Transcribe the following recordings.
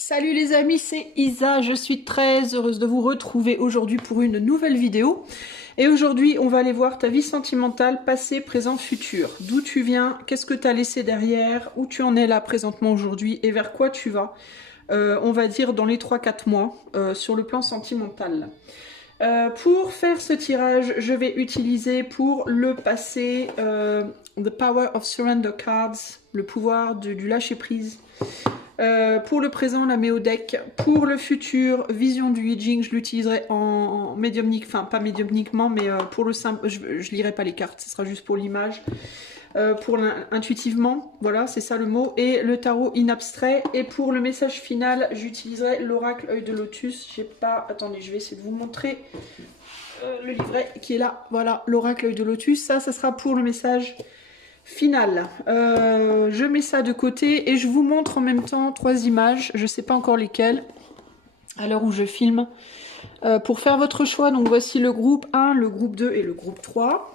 Salut les amis, c'est Isa, je suis très heureuse de vous retrouver aujourd'hui pour une nouvelle vidéo. Et aujourd'hui, on va aller voir ta vie sentimentale, passé, présent, futur. D'où tu viens, qu'est-ce que tu as laissé derrière, où tu en es là présentement aujourd'hui et vers quoi tu vas, on va dire dans les 3-4 mois, sur le plan sentimental. Pour faire ce tirage, je vais utiliser pour le passé The Power of Surrender Cards, le pouvoir du lâcher-prise. Pour le présent, la mets au deck. Pour le futur, Vision du I Ching, je l'utiliserai en médiumnique, enfin pas médiumniquement, mais pour le simple, je lirai pas les cartes, ce sera juste pour l'image. Pour intuitivement, voilà, c'est ça le mot. Et le tarot in abstrait. Et pour le message final, j'utiliserai l'oracle œil de lotus. J'ai pas, attendez, je vais essayer de vous montrer le livret qui est là. Voilà, l'oracle œil de lotus. Ça sera pour le message final. Je mets ça de côté et je vous montre en même temps 3 images. Je sais pas encore lesquelles à l'heure où je filme. Pour faire votre choix, donc voici le groupe 1, le groupe 2 et le groupe 3.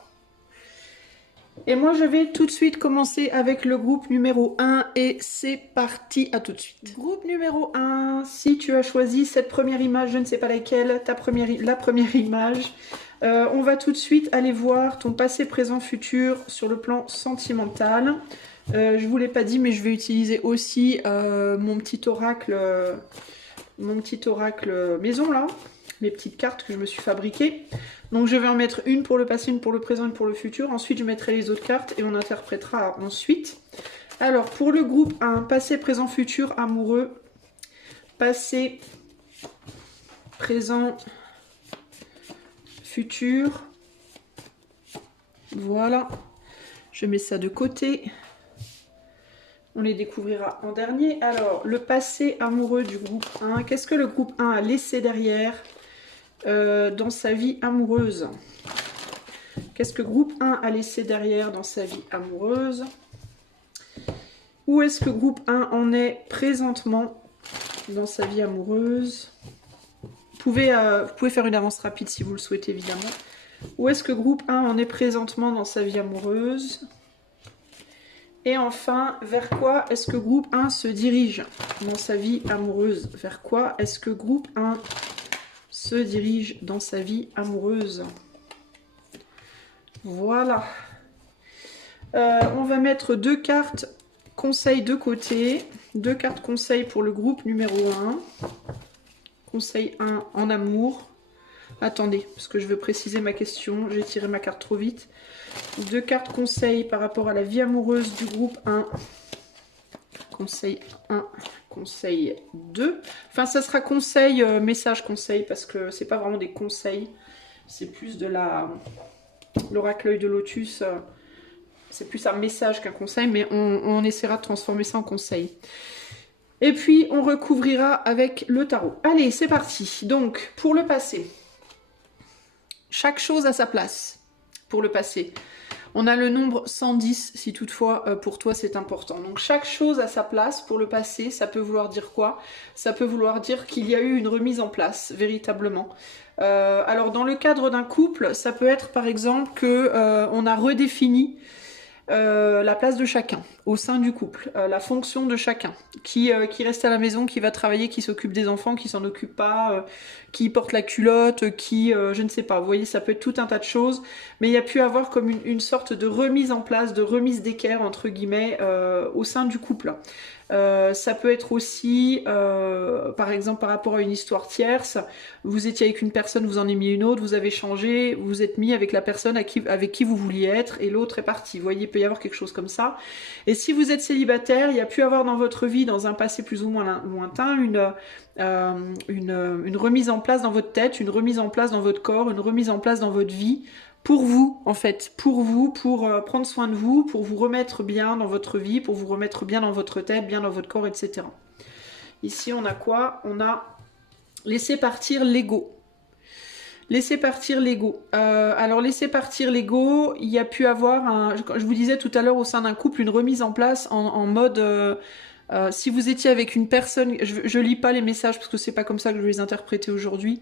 Et moi je vais tout de suite commencer avec le groupe numéro 1 et c'est parti, à tout de suite. Groupe numéro 1, si tu as choisi cette première image, je ne sais pas laquelle, la première image, on va tout de suite aller voir ton passé, présent, futur sur le plan sentimental. Je vous l'ai pas dit, mais je vais utiliser aussi mon petit oracle maison là, mes petites cartes que je me suis fabriquées. Donc je vais en mettre une pour le passé, une pour le présent, une pour le futur. Ensuite je mettrai les autres cartes et on interprétera ensuite. Alors pour le groupe 1, passé, présent, futur, amoureux. Passé, présent, futur. Voilà. Je mets ça de côté. On les découvrira en dernier. Alors le passé amoureux du groupe 1. Qu'est-ce que le groupe 1 a laissé derrière dans sa vie amoureuse? Qu'est-ce que groupe 1 a laissé derrière dans sa vie amoureuse? Où est-ce que groupe 1 en est présentement dans sa vie amoureuse? Vous pouvez faire une avance rapide si vous le souhaitez évidemment. Où est-ce que groupe 1 en est présentement dans sa vie amoureuse? Et enfin, vers quoi est-ce que groupe 1 se dirige dans sa vie amoureuse? Vers quoi est-ce que groupe 1 se dirige dans sa vie amoureuse? Voilà. On va mettre 2 cartes conseils de côté. 2 cartes conseils pour le groupe numéro 1. Conseil 1 en amour. Attendez, parce que je veux préciser ma question. J'ai tiré ma carte trop vite. 2 cartes conseils par rapport à la vie amoureuse du groupe 1. Conseil 1, conseil 2. Enfin, ça sera conseil, message conseil, parce que c'est pas vraiment des conseils. C'est plus de l'oracle œil de lotus. C'est plus un message qu'un conseil, mais on essaiera de transformer ça en conseil. Et puis, on recouvrira avec le tarot. Allez, c'est parti. Donc, pour le passé. Chaque chose a sa place pour le passé. On a le nombre 110 si toutefois pour toi c'est important. Donc chaque chose a sa place pour le passé. Ça peut vouloir dire quoi? Ça peut vouloir dire qu'il y a eu une remise en place véritablement. Alors dans le cadre d'un couple, ça peut être par exemple que on a redéfini la place de chacun au sein du couple, la fonction de chacun, qui reste à la maison, qui va travailler, qui s'occupe des enfants, qui s'en occupe pas, qui porte la culotte, je ne sais pas, vous voyez, ça peut être tout un tas de choses, mais il y a pu avoir comme une sorte de remise en place, de remise d'équerre entre guillemets au sein du couple. Ça peut être aussi, par exemple, par rapport à une histoire tierce, vous étiez avec une personne, vous en avez mis une autre, vous avez changé, vous êtes mis avec la personne avec qui vous vouliez être, et l'autre est parti. Vous voyez, il peut y avoir quelque chose comme ça. Et si vous êtes célibataire, il y a pu avoir dans votre vie, dans un passé plus ou moins lointain, une remise en place dans votre tête, une remise en place dans votre corps, une remise en place dans votre vie, pour vous, en fait, pour vous, pour prendre soin de vous, pour vous remettre bien dans votre vie, pour vous remettre bien dans votre tête, bien dans votre corps, etc. Ici, on a quoi? On a laissé partir l'ego. Laisser partir l'ego. Alors, laisser partir l'ego, il y a pu avoir, je vous disais tout à l'heure, au sein d'un couple, une remise en place en mode... si vous étiez avec une personne, je lis pas les messages parce que c'est pas comme ça que je vais les interpréter aujourd'hui,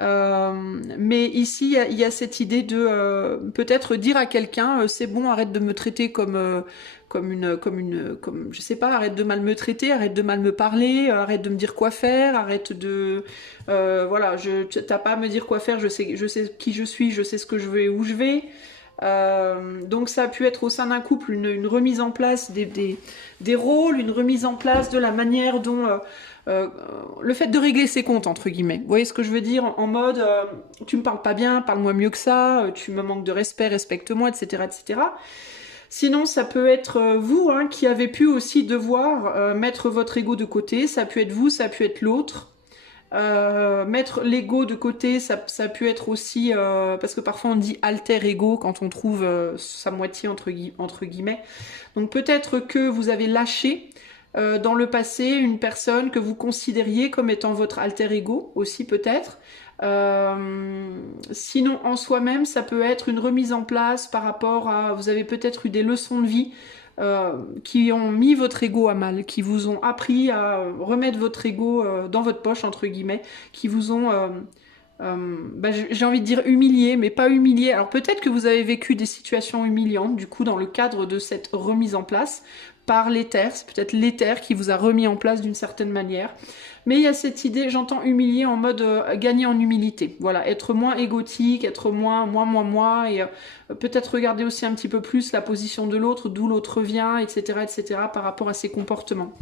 mais ici il y a cette idée de peut-être dire à quelqu'un c'est bon, arrête de me traiter comme je sais pas, arrête de mal me traiter, arrête de mal me parler, arrête de me dire quoi faire, arrête de, voilà, t'as pas à me dire quoi faire, je sais qui je suis, je sais ce que je veux et où je vais. Donc ça a pu être au sein d'un couple une remise en place des rôles, une remise en place de la manière dont le fait de régler ses comptes entre guillemets. Vous voyez ce que je veux dire, en mode tu me parles pas bien, parle-moi mieux que ça, tu me manques de respect, respecte-moi, etc., etc. Sinon, ça peut être vous qui avez pu aussi devoir mettre votre ego de côté. Ça a pu être vous, ça a pu être l'autre. Mettre l'ego de côté, ça a pu être aussi, parce que parfois on dit alter ego quand on trouve sa moitié entre guillemets. Donc peut-être que vous avez lâché dans le passé une personne que vous considériez comme étant votre alter ego aussi peut-être. Sinon en soi-même ça peut être une remise en place par rapport à, vous avez peut-être eu des leçons de vie qui ont mis votre ego à mal, qui vous ont appris à remettre votre ego dans votre poche, entre guillemets, qui vous ont, j'ai envie de dire humilié, mais pas humilié. Alors peut-être que vous avez vécu des situations humiliantes, du coup, dans le cadre de cette remise en place, par l'éther, c'est peut-être l'éther qui vous a remis en place d'une certaine manière. Mais il y a cette idée, j'entends humilier en mode gagner en humilité. Voilà, être moins égotique, être moi, et peut-être regarder aussi un petit peu plus la position de l'autre, d'où l'autre vient, etc., par rapport à ses comportements.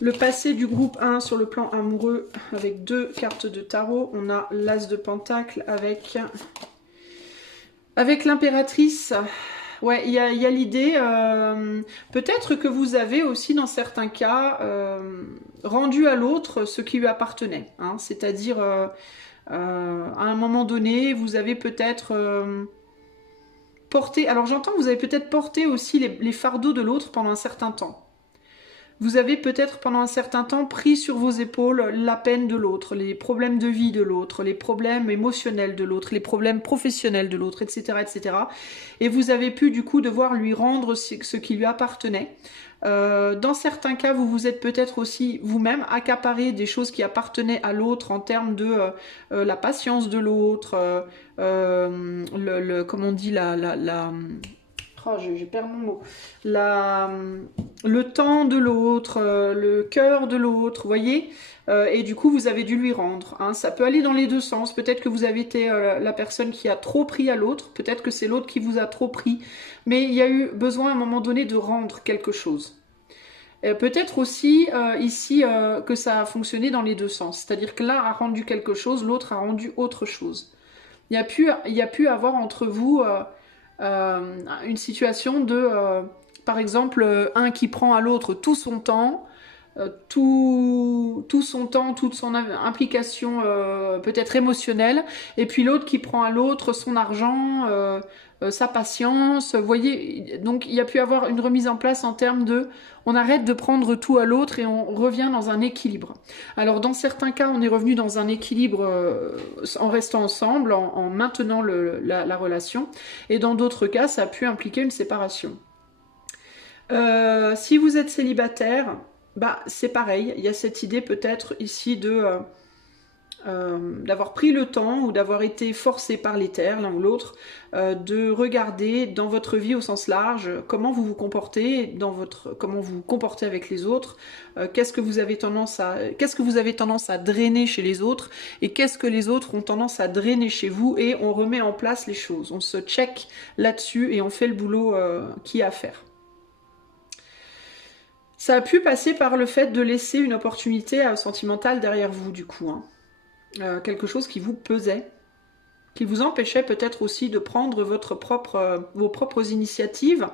Le passé du groupe 1 sur le plan amoureux, avec 2 cartes de tarot. On a l'As de Pentacle avec l'impératrice. Ouais, il y a l'idée, peut-être que vous avez aussi dans certains cas rendu à l'autre ce qui lui appartenait. Hein, c'est-à-dire, à un moment donné, vous avez peut-être porté... Alors j'entends que vous avez peut-être porté aussi les fardeaux de l'autre pendant un certain temps. Vous avez peut-être pendant un certain temps pris sur vos épaules la peine de l'autre, les problèmes de vie de l'autre, les problèmes émotionnels de l'autre, les problèmes professionnels de l'autre, etc., etc. Et vous avez pu du coup devoir lui rendre ce qui lui appartenait. Dans certains cas, vous vous êtes peut-être aussi vous-même accaparé des choses qui appartenaient à l'autre en termes de la patience de l'autre, comment on dit, oh, je perds mon mot. Le temps de l'autre, le cœur de l'autre, vous voyez, et du coup, vous avez dû lui rendre. Hein. Ça peut aller dans les deux sens. Peut-être que vous avez été la personne qui a trop pris à l'autre. Peut-être que c'est l'autre qui vous a trop pris. Mais il y a eu besoin à un moment donné de rendre quelque chose. Peut-être aussi ici que ça a fonctionné dans les deux sens. C'est-à-dire que l'un a rendu quelque chose, l'autre a rendu autre chose. Il y a pu avoir entre vous... une situation de, par exemple, un qui prend à l'autre tout son temps, toute son implication peut-être émotionnelle, et puis l'autre qui prend à l'autre son argent, sa patience, vous voyez, donc il y a pu avoir une remise en place en termes de, on arrête de prendre tout à l'autre et on revient dans un équilibre. Alors dans certains cas, on est revenu dans un équilibre en restant ensemble, en maintenant la relation, et dans d'autres cas, ça a pu impliquer une séparation. Si vous êtes célibataire, c'est pareil, il y a cette idée peut-être ici de d'avoir pris le temps ou d'avoir été forcé par l'éther, l'un ou l'autre, de regarder dans votre vie au sens large comment vous vous comportez, comment vous vous comportez avec les autres, qu'est-ce que vous avez tendance à drainer chez les autres et qu'est-ce que les autres ont tendance à drainer chez vous, et on remet en place les choses, on se check là-dessus et on fait le boulot qu'il y a à faire. Ça a pu passer par le fait de laisser une opportunité sentimentale derrière vous, du coup. Hein. Quelque chose qui vous pesait, qui vous empêchait peut-être aussi de prendre vos propres initiatives,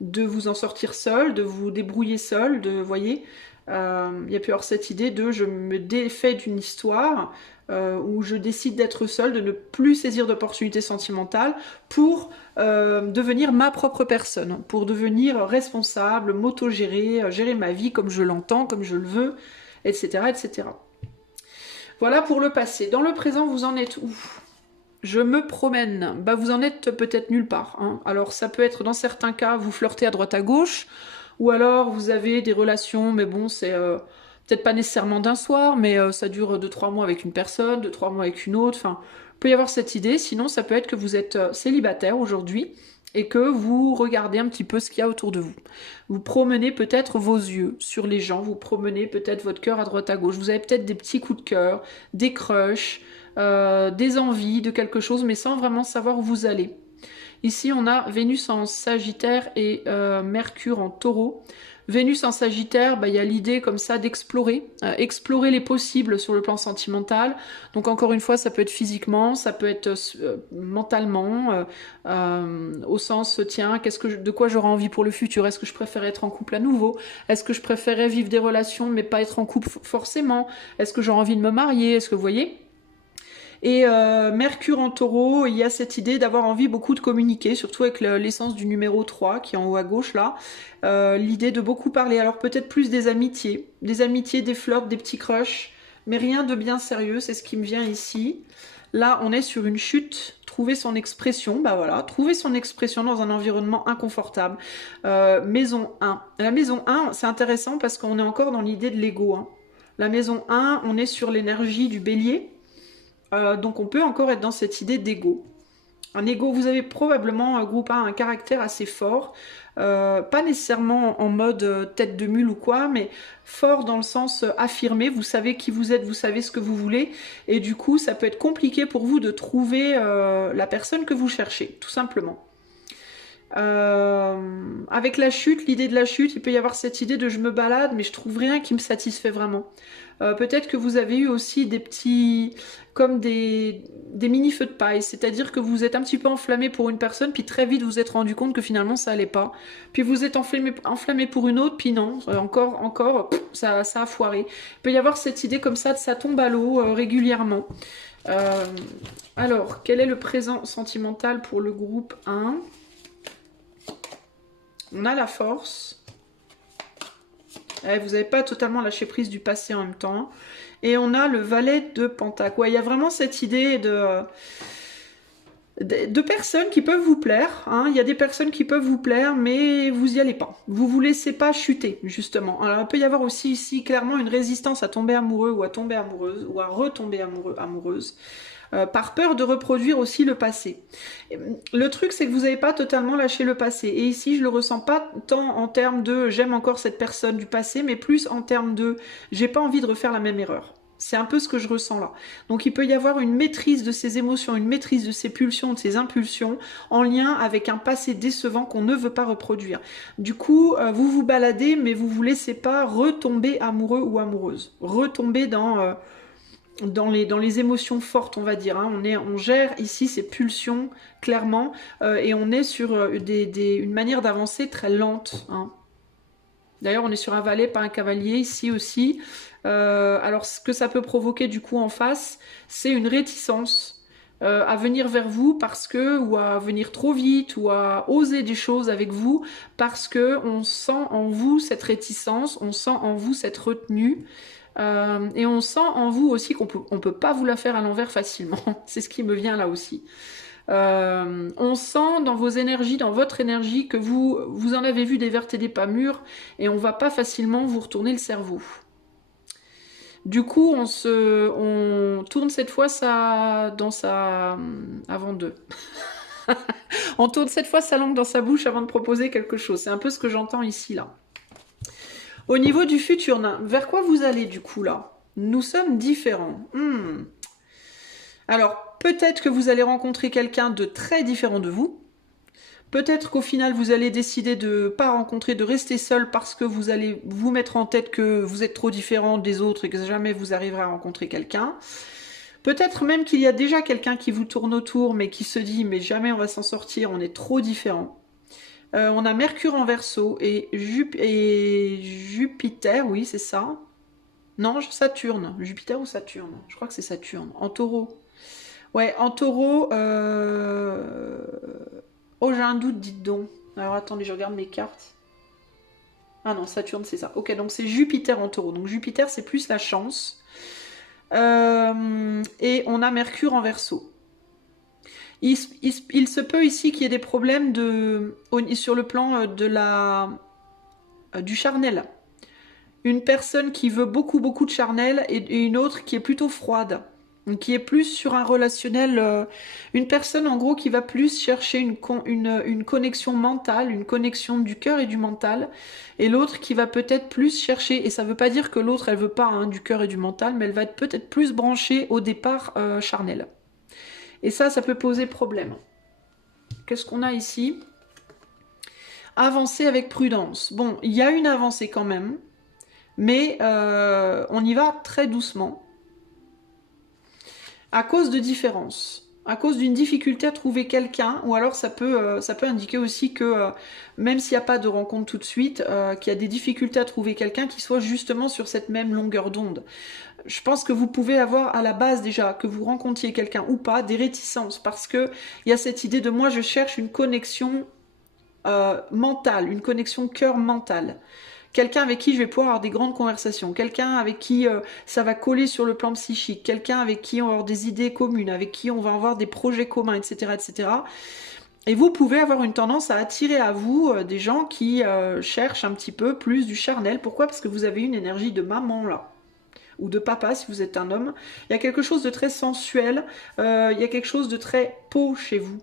de vous en sortir seul, de vous débrouiller seul, vous voyez, il y a pu avoir cette idée de je me défais d'une histoire où je décide d'être seule, de ne plus saisir d'opportunités sentimentales pour devenir ma propre personne, pour devenir responsable, m'autogérer, gérer ma vie comme je l'entends, comme je le veux, etc., etc. Voilà pour le passé. Dans le présent, vous en êtes où? Je me promène. Vous en êtes peut-être nulle part. Hein. Alors ça peut être dans certains cas, vous flirtez à droite à gauche, ou alors vous avez des relations, mais bon, c'est peut-être pas nécessairement d'un soir, mais ça dure 2-3 mois avec une personne, 2-3 mois avec une autre. Enfin, il peut y avoir cette idée. Sinon, ça peut être que vous êtes célibataire aujourd'hui et que vous regardez un petit peu ce qu'il y a autour de vous. Vous promenez peut-être vos yeux sur les gens, vous promenez peut-être votre cœur à droite à gauche, vous avez peut-être des petits coups de cœur, des crushs, des envies de quelque chose, mais sans vraiment savoir où vous allez. Ici, on a Vénus en Sagittaire et Mercure en Taureau. Vénus en Sagittaire, bah, y a l'idée comme ça d'explorer, explorer les possibles sur le plan sentimental. Donc encore une fois, ça peut être physiquement, ça peut être mentalement, au sens, tiens, de quoi j'aurais envie pour le futur? Est-ce que je préfère être en couple à nouveau? Est-ce que je préférais vivre des relations mais pas être en couple forcément? Est-ce que j'aurais envie de me marier? Est-ce que vous voyez? Et Mercure en Taureau, il y a cette idée d'avoir envie beaucoup de communiquer, surtout avec l'essence du numéro 3 qui est en haut à gauche là. L'idée de beaucoup parler, alors peut-être plus des amitiés, des flirts, des petits crushs, mais rien de bien sérieux, c'est ce qui me vient ici. Là, on est sur une chute, trouver son expression, bah voilà, trouver son expression dans un environnement inconfortable. Maison 1. La maison 1, c'est intéressant parce qu'on est encore dans l'idée de l'ego. Hein. La maison 1, on est sur l'énergie du bélier. Donc on peut encore être dans cette idée d'ego. Un ego, vous avez probablement, groupe A, un caractère assez fort, pas nécessairement en mode tête de mule ou quoi, mais fort dans le sens affirmé, vous savez qui vous êtes, vous savez ce que vous voulez, et du coup ça peut être compliqué pour vous de trouver la personne que vous cherchez, tout simplement. Avec la chute, l'idée de la chute, il peut y avoir cette idée de je me balade, mais je trouve rien qui me satisfait vraiment. Peut-être que vous avez eu aussi des petits, comme des mini feux de paille, c'est-à-dire que vous êtes un petit peu enflammé pour une personne, puis très vite vous vous êtes rendu compte que finalement ça allait pas. Puis vous êtes enflammé pour une autre, puis non, ça a foiré. Il peut y avoir cette idée comme ça, ça tombe à l'eau régulièrement. Alors, quel est le présent sentimental pour le groupe 1 ? On a la force. Vous n'avez pas totalement lâché prise du passé en même temps. Et on a le valet de Pentacle. Ouais, il y a vraiment cette idée de personnes qui peuvent vous plaire. Hein. Il y a des personnes qui peuvent vous plaire, mais vous n'y allez pas. Vous vous laissez pas chuter, justement. Alors, il peut y avoir aussi ici clairement une résistance à tomber amoureux ou à tomber amoureuse ou à retomber amoureuse. Par peur de reproduire aussi le passé. Le truc, c'est que vous n'avez pas totalement lâché le passé. Et ici, je le ressens pas tant en termes de j'aime encore cette personne du passé, mais plus en termes de j'ai pas envie de refaire la même erreur. C'est un peu ce que je ressens là. Donc il peut y avoir une maîtrise de ses émotions, une maîtrise de ses pulsions, de ses impulsions, en lien avec un passé décevant qu'on ne veut pas reproduire. Du coup, vous vous baladez, mais vous vous laissez pas retomber amoureux ou amoureuse. Retomber dans les émotions fortes, on va dire. Hein. On gère ici ces pulsions, clairement, et on est sur une manière d'avancer très lente. Hein. D'ailleurs, on est sur un valet, pas un cavalier, ici aussi. Alors, ce que ça peut provoquer, du coup, en face, c'est une réticence à venir vers vous ou à venir trop vite, ou à oser des choses avec vous, parce que on sent en vous cette réticence, on sent en vous cette retenue, et on sent en vous aussi qu'on peut pas vous la faire à l'envers facilement. C'est ce qui me vient là aussi. On sent dans vos énergies, dans votre énergie, que vous en avez vu des vertes et des pas mûres, et on va pas facilement vous retourner le cerveau. Du coup, on tourne cette fois avant de. On tourne cette fois sa langue dans sa bouche avant de proposer quelque chose. C'est un peu ce que j'entends ici là. Au niveau du futur nain, vers quoi vous allez du coup là? Nous sommes différents. Alors, peut-être que vous allez rencontrer quelqu'un de très différent de vous. Peut-être qu'au final, vous allez décider de ne pas rencontrer, de rester seul parce que vous allez vous mettre en tête que vous êtes trop différent des autres et que jamais vous arriverez à rencontrer quelqu'un. Peut-être même qu'il y a déjà quelqu'un qui vous tourne autour mais qui se dit « mais jamais on va s'en sortir, on est trop différents ». On a Mercure en Verseau et Jupiter, oui c'est ça. Non, Saturne. Jupiter ou Saturne? Je crois que c'est Saturne. En Taureau. Ouais, en Taureau. Oh, j'ai un doute, dites donc. Alors attendez, je regarde mes cartes. Ah non, Saturne, c'est ça. Ok, donc c'est Jupiter en Taureau. Donc Jupiter, c'est plus la chance. Et on a Mercure en Verseau. Il se peut ici qu'il y ait des problèmes sur le plan du charnel. Une personne qui veut beaucoup de charnel et une autre qui est plutôt froide. Donc, qui est plus sur un relationnel, une personne en gros qui va plus chercher une connexion mentale, une connexion du cœur et du mental, et l'autre qui va peut-être plus chercher, et ça veut pas dire que l'autre elle veut pas hein, du cœur et du mental, mais elle va être peut-être plus branchée au départ charnel. Et ça peut poser problème. Qu'est-ce qu'on a ici? Avancer avec prudence. Bon, il y a une avancée quand même, mais on y va très doucement. À cause de différences, à cause d'une difficulté à trouver quelqu'un, ou alors ça peut indiquer aussi que même s'il n'y a pas de rencontre tout de suite, qu'il y a des difficultés à trouver quelqu'un qui soit justement sur cette même longueur d'onde. Je pense que vous pouvez avoir à la base déjà, que vous rencontriez quelqu'un ou pas, des réticences, parce que il y a cette idée de moi je cherche une connexion mentale, une connexion cœur-mental. Quelqu'un avec qui je vais pouvoir avoir des grandes conversations, quelqu'un avec qui ça va coller sur le plan psychique, quelqu'un avec qui on va avoir des idées communes, avec qui on va avoir des projets communs, etc. etc. Et vous pouvez avoir une tendance à attirer à vous des gens qui cherchent un petit peu plus du charnel. Pourquoi? Parce que vous avez une énergie de maman là, ou de papa si vous êtes un homme. Il y a quelque chose de très sensuel, il y a quelque chose de très peau chez vous.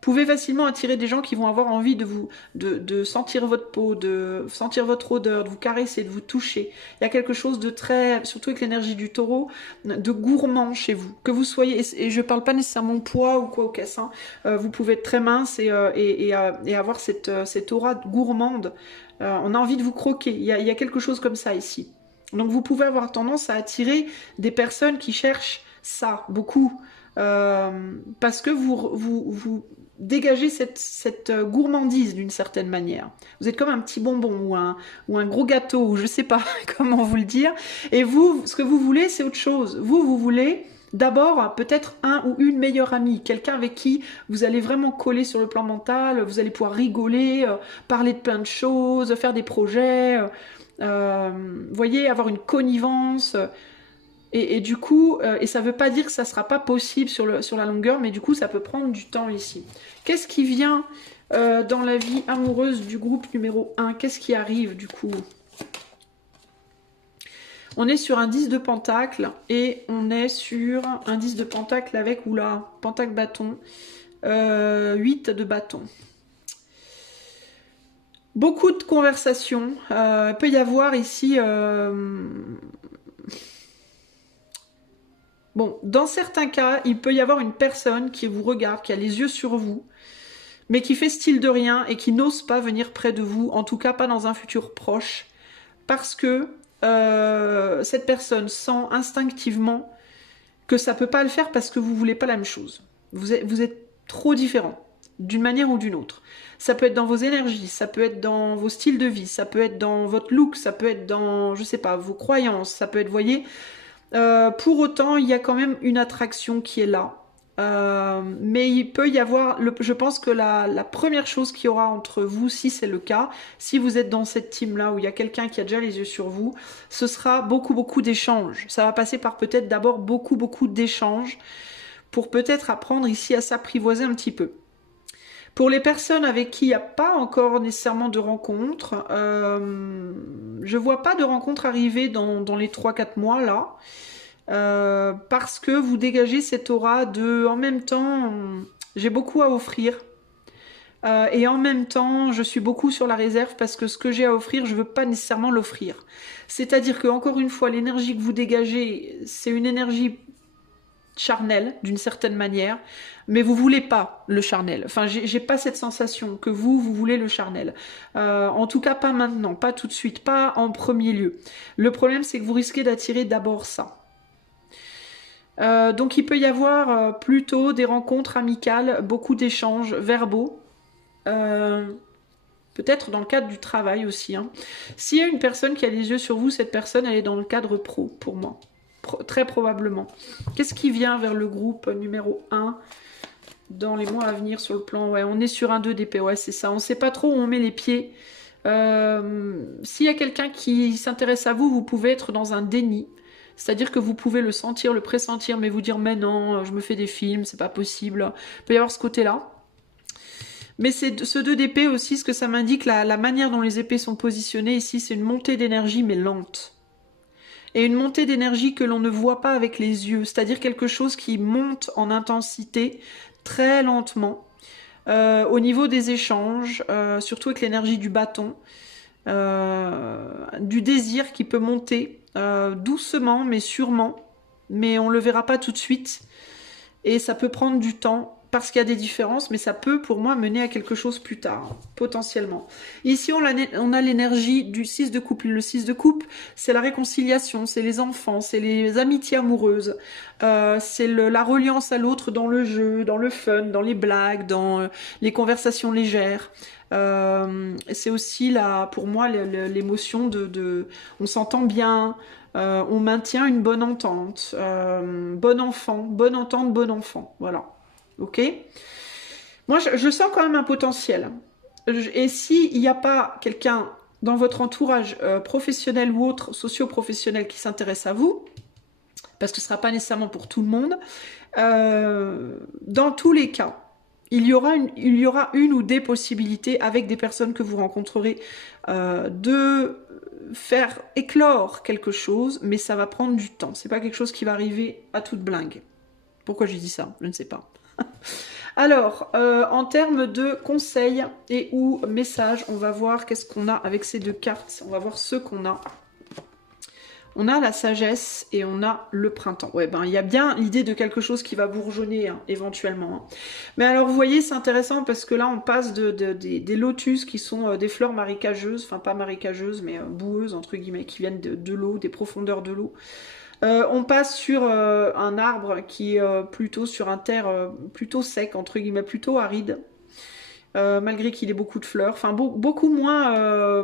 Pouvez facilement attirer des gens qui vont avoir envie de sentir votre peau, de sentir votre odeur, de vous caresser, de vous toucher. Il y a quelque chose de très, surtout avec l'énergie du taureau, de gourmand chez vous. Que vous soyez, et je parle pas nécessairement poids ou quoi au cassin, vous pouvez être très mince et avoir cette aura gourmande. On a envie de vous croquer. Il y a quelque chose comme ça ici. Donc vous pouvez avoir tendance à attirer des personnes qui cherchent ça, beaucoup. Parce que vous dégagez cette gourmandise d'une certaine manière. Vous êtes comme un petit bonbon ou un gros gâteau, ou je sais pas comment vous le dire. Et vous, ce que vous voulez, c'est autre chose. Vous voulez d'abord peut-être un ou une meilleure amie, quelqu'un avec qui vous allez vraiment coller sur le plan mental, vous allez pouvoir rigoler, parler de plein de choses, faire des projets, voyez, avoir une connivence. Et du coup, et ça ne veut pas dire que ça ne sera pas possible sur la longueur, mais du coup, ça peut prendre du temps ici. Qu'est-ce qui vient dans la vie amoureuse du groupe numéro 1? Qu'est-ce qui arrive du coup? On est sur un 10 de pentacle et on est sur un 10 de pentacle avec, oula, pentacle bâton, 8 de bâton. Beaucoup de conversations. Il peut y avoir ici... Bon, dans certains cas, il peut y avoir une personne qui vous regarde, qui a les yeux sur vous, mais qui fait style de rien et qui n'ose pas venir près de vous, en tout cas pas dans un futur proche, parce que cette personne sent instinctivement que ça peut pas le faire parce que vous voulez pas la même chose. Vous êtes trop différents, d'une manière ou d'une autre. Ça peut être dans vos énergies, ça peut être dans vos styles de vie, ça peut être dans votre look, ça peut être dans, je sais pas, vos croyances, ça peut être, voyez... pour autant, il y a quand même une attraction qui est là. Mais il peut y avoir, je pense que la première chose qu'il y aura entre vous, si c'est le cas, si vous êtes dans cette team-là où il y a quelqu'un qui a déjà les yeux sur vous, ce sera beaucoup d'échanges. Ça va passer par peut-être d'abord beaucoup d'échanges pour peut-être apprendre ici à s'apprivoiser un petit peu. Pour les personnes avec qui il n'y a pas encore nécessairement de rencontre, je vois pas de rencontre arriver dans les 3-4 mois là, parce que vous dégagez cette aura de, en même temps, j'ai beaucoup à offrir, et en même temps, je suis beaucoup sur la réserve parce que ce que j'ai à offrir, je veux pas nécessairement l'offrir. C'est-à-dire que, encore une fois, l'énergie que vous dégagez, c'est une énergie charnel d'une certaine manière, mais vous voulez pas le charnel. Enfin, j'ai pas cette sensation que vous voulez le charnel. En tout cas, pas maintenant, pas tout de suite, pas en premier lieu. Le problème, c'est que vous risquez d'attirer d'abord ça. Donc, il peut y avoir plutôt des rencontres amicales, beaucoup d'échanges verbaux. Peut-être dans le cadre du travail aussi. Hein. S'il y a une personne qui a les yeux sur vous, cette personne, elle est dans le cadre pro, pour moi. Très probablement. Qu'est-ce qui vient vers le groupe numéro 1 dans les mois à venir sur le plan? Ouais, on est sur un 2 d'épée, ouais, c'est ça. On ne sait pas trop où on met les pieds. S'il y a quelqu'un qui s'intéresse à vous, vous pouvez être dans un déni. C'est-à-dire que vous pouvez le sentir, le pressentir, mais vous dire « mais non, je me fais des films, c'est pas possible ». Il peut y avoir ce côté-là. Mais c'est ce 2 d'épée aussi, ce que ça m'indique, la manière dont les épées sont positionnées ici, c'est une montée d'énergie, mais lente. et une montée d'énergie que l'on ne voit pas avec les yeux, c'est-à-dire quelque chose qui monte en intensité très lentement. Au niveau des échanges, surtout avec l'énergie du bâton, du désir qui peut monter doucement mais sûrement, mais on le verra pas tout de suite et ça peut prendre du temps parce qu'il y a des différences, mais ça peut pour moi mener à quelque chose plus tard, potentiellement. Ici on a l'énergie du 6 de coupe. Le 6 de coupe, c'est la réconciliation, c'est les enfants, c'est les amitiés amoureuses, c'est la reliance à l'autre dans le jeu, dans le fun, dans les blagues, dans les conversations légères. C'est aussi pour moi l'émotion on s'entend bien, on maintient une bonne entente, bon enfant, bonne entente, bon enfant, voilà. Ok. Moi, je sens quand même un potentiel. Et s'il n'y a pas quelqu'un dans votre entourage professionnel ou autre, socio-professionnel qui s'intéresse à vous, parce que ce ne sera pas nécessairement pour tout le monde, dans tous les cas, il y aura une ou des possibilités avec des personnes que vous rencontrerez de faire éclore quelque chose, mais ça va prendre du temps. C'est pas quelque chose qui va arriver à toute blingue. Pourquoi j'ai dit ça? Je ne sais pas. Alors, en termes de conseils et ou messages, on va voir qu'est-ce qu'on a avec ces deux cartes. On va voir ce qu'on a. On a la sagesse et on a le printemps. Ouais, ben il y a bien l'idée de quelque chose qui va bourgeonner hein, éventuellement. Hein. Mais alors vous voyez, c'est intéressant parce que là on passe des lotus qui sont des fleurs marécageuses, enfin pas marécageuses mais boueuses entre guillemets, qui viennent de l'eau, des profondeurs de l'eau. On passe sur un arbre qui est plutôt sur un terre plutôt sec, entre guillemets, plutôt aride, malgré qu'il ait beaucoup de fleurs, enfin beaucoup moins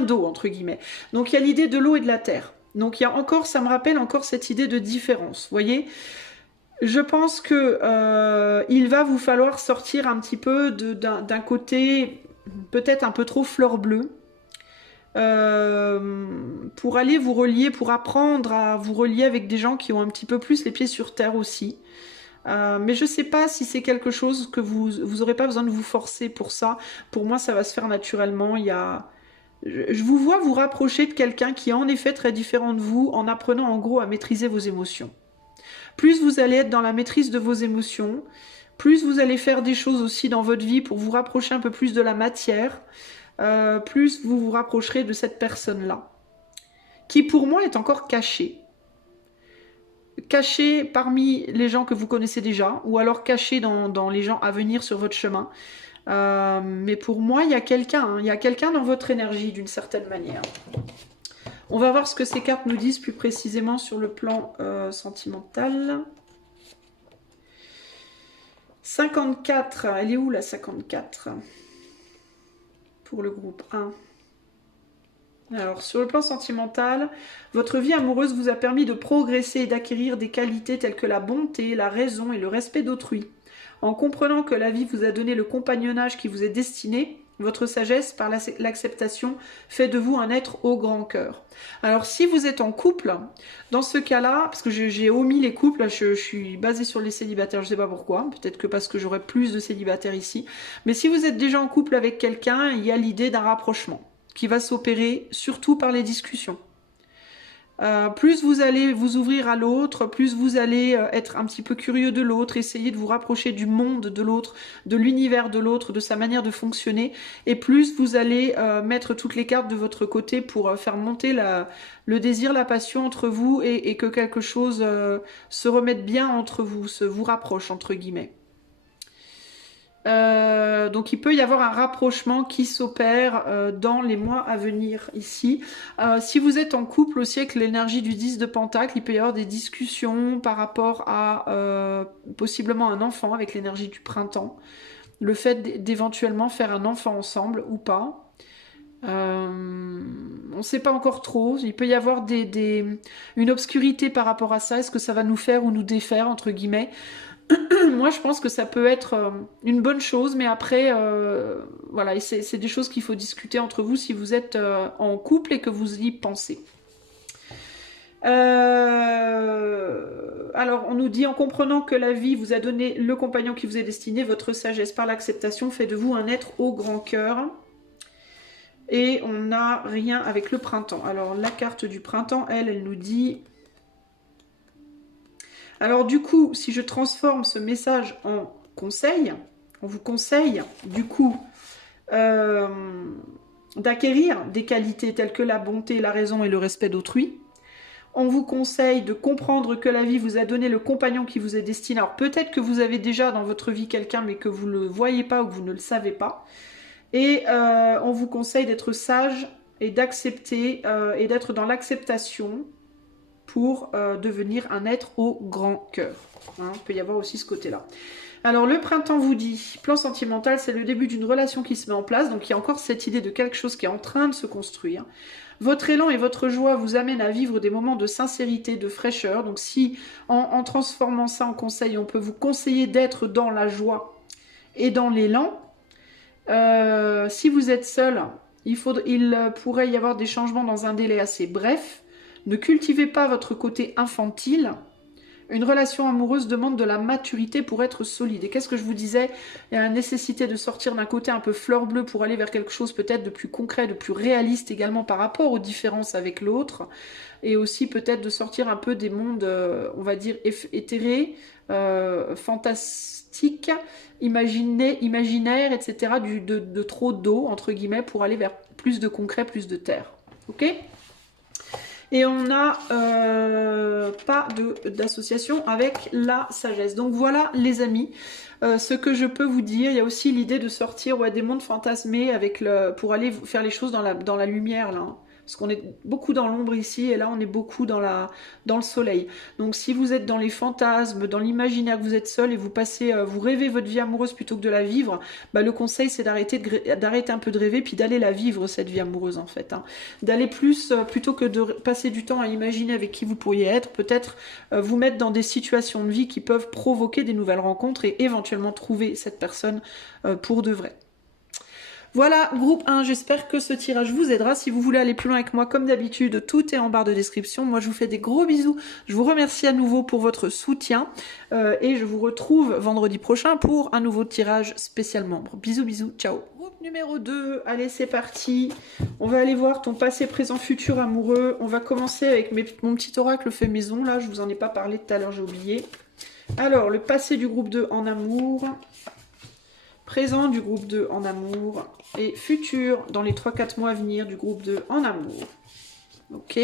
d'eau, entre guillemets. Donc il y a l'idée de l'eau et de la terre. Donc il y a encore, ça me rappelle encore cette idée de différence, vous voyez. Je pense que il va vous falloir sortir un petit peu d'un côté peut-être un peu trop fleur bleue, pour aller vous relier, pour apprendre à vous relier avec des gens qui ont un petit peu plus les pieds sur terre aussi. Mais je sais pas si c'est quelque chose que vous aurez pas besoin de vous forcer pour ça. Pour moi, ça va se faire naturellement. Je vous vois vous rapprocher de quelqu'un qui est en effet très différent de vous en apprenant en gros à maîtriser vos émotions. Plus vous allez être dans la maîtrise de vos émotions, plus vous allez faire des choses aussi dans votre vie pour vous rapprocher un peu plus de la matière. Plus vous vous rapprocherez de cette personne-là, qui pour moi est encore cachée. Cachée parmi les gens que vous connaissez déjà, ou alors cachée dans les gens à venir sur votre chemin. Mais pour moi, il y a quelqu'un dans votre énergie d'une certaine manière. On va voir ce que ces cartes nous disent plus précisément sur le plan sentimental. 54, elle est où la 54 ? Pour le groupe 1. Alors, sur le plan sentimental, votre vie amoureuse vous a permis de progresser et d'acquérir des qualités telles que la bonté, la raison et le respect d'autrui. En comprenant que la vie vous a donné le compagnonnage qui vous est destiné, votre sagesse, par l'acceptation, fait de vous un être au grand cœur. Alors, si vous êtes en couple, dans ce cas-là, parce que j'ai omis les couples, je suis basée sur les célibataires, je ne sais pas pourquoi, peut-être que parce que j'aurai plus de célibataires ici, mais si vous êtes déjà en couple avec quelqu'un, il y a l'idée d'un rapprochement qui va s'opérer surtout par les discussions. Plus vous allez vous ouvrir à l'autre, plus vous allez être un petit peu curieux de l'autre, essayer de vous rapprocher du monde de l'autre, de l'univers de l'autre, de sa manière de fonctionner, et plus vous allez mettre toutes les cartes de votre côté pour faire monter le désir, la passion entre vous et que quelque chose se remette bien entre vous, vous rapproche entre guillemets. Donc il peut y avoir un rapprochement qui s'opère dans les mois à venir ici. Si vous êtes en couple aussi avec l'énergie du 10 de Pentacle, il peut y avoir des discussions par rapport à possiblement un enfant avec l'énergie du printemps. Le fait d'éventuellement faire un enfant ensemble ou pas. On ne sait pas encore trop. Il peut y avoir une obscurité par rapport à ça. Est-ce que ça va nous faire ou nous défaire, entre guillemets? Moi, je pense que ça peut être une bonne chose, mais après, voilà, c'est des choses qu'il faut discuter entre vous si vous êtes en couple et que vous y pensez. Alors, on nous dit, en comprenant que la vie vous a donné le compagnon qui vous est destiné, votre sagesse par l'acceptation fait de vous un être au grand cœur. Et on n'a rien avec le printemps. Alors la carte du printemps, elle nous dit... Alors du coup, si je transforme ce message en conseil, on vous conseille du coup d'acquérir des qualités telles que la bonté, la raison et le respect d'autrui. On vous conseille de comprendre que la vie vous a donné le compagnon qui vous est destiné. Alors peut-être que vous avez déjà dans votre vie quelqu'un mais que vous ne le voyez pas ou que vous ne le savez pas. Et on vous conseille d'être sage et d'accepter et d'être dans l'acceptation pour devenir un être au grand cœur. Hein, il peut y avoir aussi ce côté-là. Alors le printemps vous dit, plan sentimental, c'est le début d'une relation qui se met en place. Donc il y a encore cette idée de quelque chose qui est en train de se construire. Votre élan et votre joie vous amènent à vivre des moments de sincérité, de fraîcheur. Donc si en transformant ça en conseil, on peut vous conseiller d'être dans la joie et dans l'élan. Si vous êtes seul, il pourrait y avoir des changements dans un délai assez bref. Ne cultivez pas votre côté infantile. Une relation amoureuse demande de la maturité pour être solide. Et qu'est-ce que je vous disais? Il y a la nécessité de sortir d'un côté un peu fleur bleue pour aller vers quelque chose peut-être de plus concret, de plus réaliste également par rapport aux différences avec l'autre. Et aussi peut-être de sortir un peu des mondes, on va dire, éthérés, fantastiques, imaginaires, etc. de trop d'eau, entre guillemets, pour aller vers plus de concret, plus de terre. Ok ? Et on n'a pas d'association avec la sagesse. Donc voilà les amis, ce que je peux vous dire. Il y a aussi l'idée de sortir des mondes fantasmés avec pour aller faire les choses dans la lumière là. Hein. Parce qu'on est beaucoup dans l'ombre ici et là on est beaucoup dans le soleil. Donc si vous êtes dans les fantasmes, dans l'imaginaire, que vous êtes seul et vous rêvez votre vie amoureuse plutôt que de la vivre, le conseil c'est d'arrêter un peu de rêver puis d'aller la vivre cette vie amoureuse en fait. Hein. D'aller plus, plutôt que de passer du temps à imaginer avec qui vous pourriez être, peut-être vous mettre dans des situations de vie qui peuvent provoquer des nouvelles rencontres et éventuellement trouver cette personne pour de vrai. Voilà, groupe 1, j'espère que ce tirage vous aidera. Si vous voulez aller plus loin avec moi, comme d'habitude, tout est en barre de description. Moi, je vous fais des gros bisous. Je vous remercie à nouveau pour votre soutien. Et je vous retrouve vendredi prochain pour un nouveau tirage spécial membre. Bisous, bisous, ciao. Groupe numéro 2, allez, c'est parti. On va aller voir ton passé, présent, futur amoureux. On va commencer avec mon petit oracle fait maison. Là, je vous en ai pas parlé tout à l'heure, j'ai oublié. Alors, le passé du groupe 2 en amour. Présent du groupe 2 en amour et futur dans les 3-4 mois à venir du groupe 2 en amour. Ok.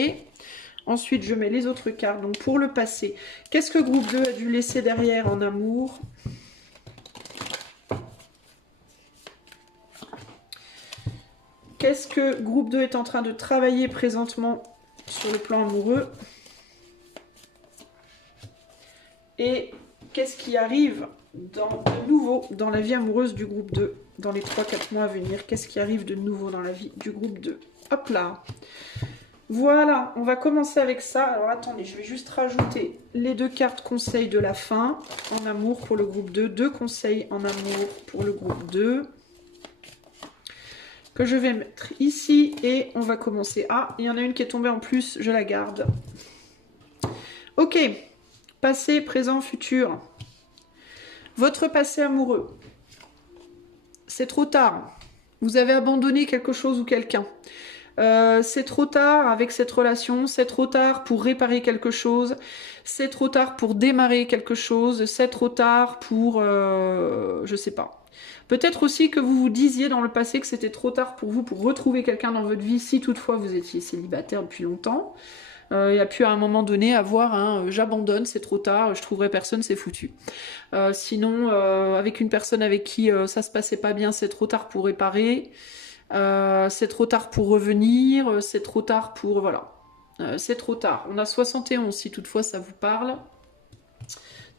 Ensuite, je mets les autres cartes. Donc, pour le passé, qu'est-ce que groupe 2 a dû laisser derrière en amour? Qu'est-ce que groupe 2 est en train de travailler présentement sur le plan amoureux? Et qu'est-ce qui arrive de nouveau dans la vie amoureuse du groupe 2 dans les 3-4 mois à venir? Qu'est-ce qui arrive de nouveau dans la vie du groupe 2? Hop là. Voilà, on va commencer avec ça. Alors attendez, je vais juste rajouter les 2 cartes conseils de la fin en amour pour le groupe 2. 2 conseils en amour pour le groupe 2. Que je vais mettre ici et on va commencer. Ah, il y en a une qui est tombée en plus, je la garde. Ok, passé, présent, futur. Votre passé amoureux, c'est trop tard. Vous avez abandonné quelque chose ou quelqu'un. C'est trop tard avec cette relation, c'est trop tard pour réparer quelque chose, c'est trop tard pour démarrer quelque chose, c'est trop tard pour... je sais pas. Peut-être aussi que vous vous disiez dans le passé que c'était trop tard pour vous pour retrouver quelqu'un dans votre vie si toutefois vous étiez célibataire depuis longtemps. Il y a pu à un moment donné avoir un j'abandonne, c'est trop tard, je trouverai personne, c'est foutu. Sinon, avec une personne avec qui ça se passait pas bien, c'est trop tard pour réparer, c'est trop tard pour revenir, c'est trop tard pour... Voilà. C'est trop tard. On a 71 si toutefois ça vous parle.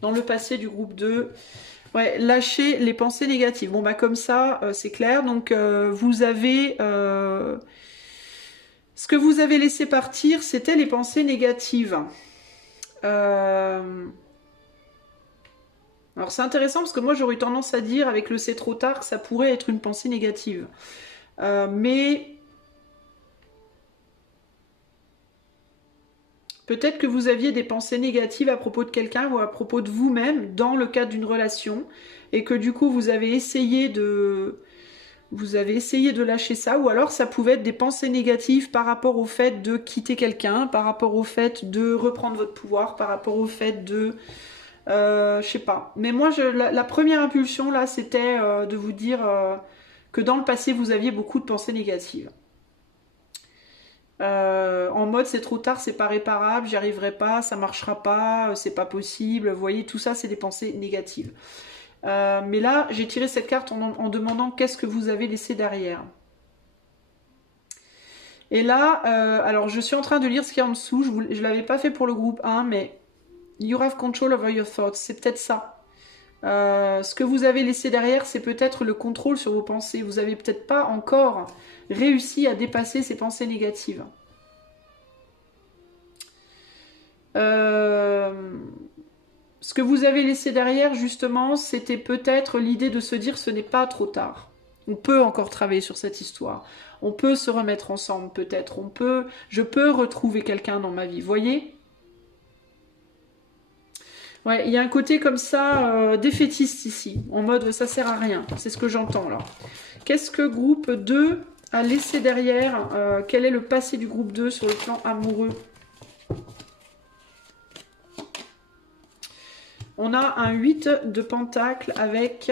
Dans le passé du groupe 2... Ouais, lâcher les pensées négatives. Bon, comme ça, c'est clair. Donc, vous avez... Ce que vous avez laissé partir, c'était les pensées négatives. Alors, c'est intéressant parce que moi, j'aurais tendance à dire, avec le c'est trop tard, que ça pourrait être une pensée négative. Mais... peut-être que vous aviez des pensées négatives à propos de quelqu'un ou à propos de vous-même dans le cadre d'une relation et que du coup, vous avez essayé de Vous avez essayé de lâcher ça, ou alors ça pouvait être des pensées négatives par rapport au fait de quitter quelqu'un, par rapport au fait de reprendre votre pouvoir, par rapport au fait de... je sais pas. Mais moi, la première impulsion, là, c'était de vous dire que dans le passé, vous aviez beaucoup de pensées négatives. En mode c'est trop tard, c'est pas réparable, j'y arriverai pas, ça marchera pas, c'est pas possible. Vous voyez, tout ça, c'est des pensées négatives. Mais là, j'ai tiré cette carte en demandant qu'est-ce que vous avez laissé derrière. Et là, alors je suis en train de lire ce qu'il y a en dessous. Je l'avais pas fait pour le groupe 1, mais you have control over your thoughts. C'est peut-être ça. Ce que vous avez laissé derrière, c'est peut-être le contrôle sur vos pensées. Vous avez peut-être pas encore réussi à dépasser ces pensées négatives. Ce que vous avez laissé derrière, justement, c'était peut-être l'idée de se dire ce n'est pas trop tard. On peut encore travailler sur cette histoire. On peut se remettre ensemble, peut-être. Je peux retrouver quelqu'un dans ma vie. Voyez ? Ouais, il y a un côté comme ça, défaitiste ici. En mode, ça sert à rien. C'est ce que j'entends, là. Qu'est-ce que groupe 2 a laissé derrière ? Quel est le passé du groupe 2 sur le plan amoureux ? On a un 8 de pentacle avec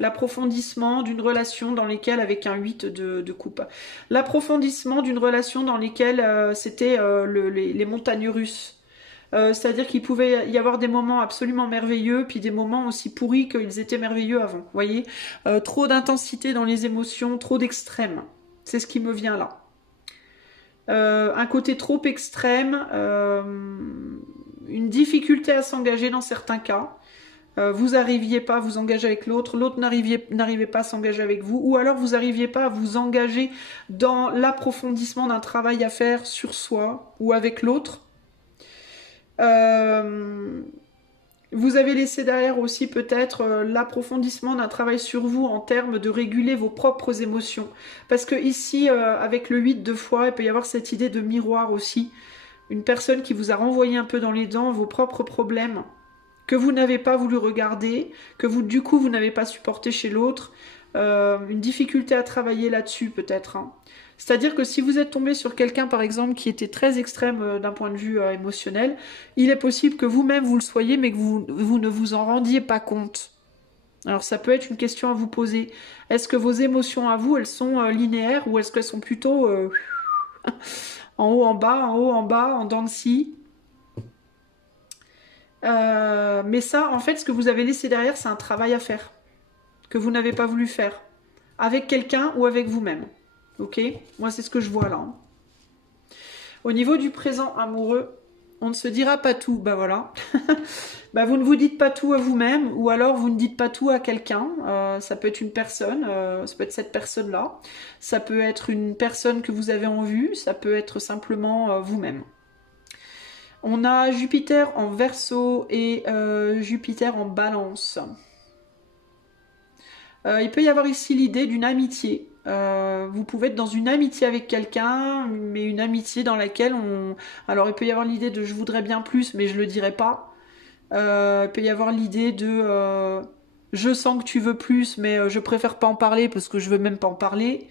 l'approfondissement d'une relation dans lesquelles, avec un 8 de coupe, l'approfondissement d'une relation dans lesquelles c'était les montagnes russes. C'est-à-dire qu'il pouvait y avoir des moments absolument merveilleux, puis des moments aussi pourris qu'ils étaient merveilleux avant. Vous voyez, trop d'intensité dans les émotions, trop d'extrêmes. C'est ce qui me vient là. Un côté trop extrême, une difficulté à s'engager dans certains cas. Vous n'arriviez pas à vous engager avec l'autre, l'autre n'arrivait pas à s'engager avec vous, ou alors vous n'arriviez pas à vous engager dans l'approfondissement d'un travail à faire sur soi ou avec l'autre. Vous avez laissé derrière aussi peut-être l'approfondissement d'un travail sur vous en termes de réguler vos propres émotions. Parce que ici, avec le 8 de foi, il peut y avoir cette idée de miroir aussi. Une personne qui vous a renvoyé un peu dans les dents vos propres problèmes, que vous n'avez pas voulu regarder, que du coup vous n'avez pas supporté chez l'autre. Une difficulté à travailler là-dessus peut-être. Hein. C'est-à-dire que si vous êtes tombé sur quelqu'un par exemple qui était très extrême d'un point de vue émotionnel, il est possible que vous-même vous le soyez mais que vous ne vous en rendiez pas compte. Alors ça peut être une question à vous poser. Est-ce que vos émotions à vous, elles sont linéaires ou est-ce qu'elles sont plutôt en haut, en bas, en haut, en bas, en dents de scie? Mais ça, en fait, ce que vous avez laissé derrière, c'est un travail à faire que vous n'avez pas voulu faire avec quelqu'un ou avec vous-même. Ok ? Moi, c'est ce que je vois là. Hein. Au niveau du présent amoureux, on ne se dira pas tout. Bah voilà. Bah, vous ne vous dites pas tout à vous-même ou alors vous ne dites pas tout à quelqu'un. Ça peut être une personne, ça peut être cette personne-là. Ça peut être une personne que vous avez en vue. Ça peut être simplement vous-même. On a Jupiter en Verseau et Jupiter en Balance. Il peut y avoir ici l'idée d'une amitié. Vous pouvez être dans une amitié avec quelqu'un, mais une amitié dans laquelle on... Alors il peut y avoir l'idée de je voudrais bien plus, mais je le dirai pas. Il peut y avoir l'idée de je sens que tu veux plus, mais je préfère pas en parler parce que je veux même pas en parler.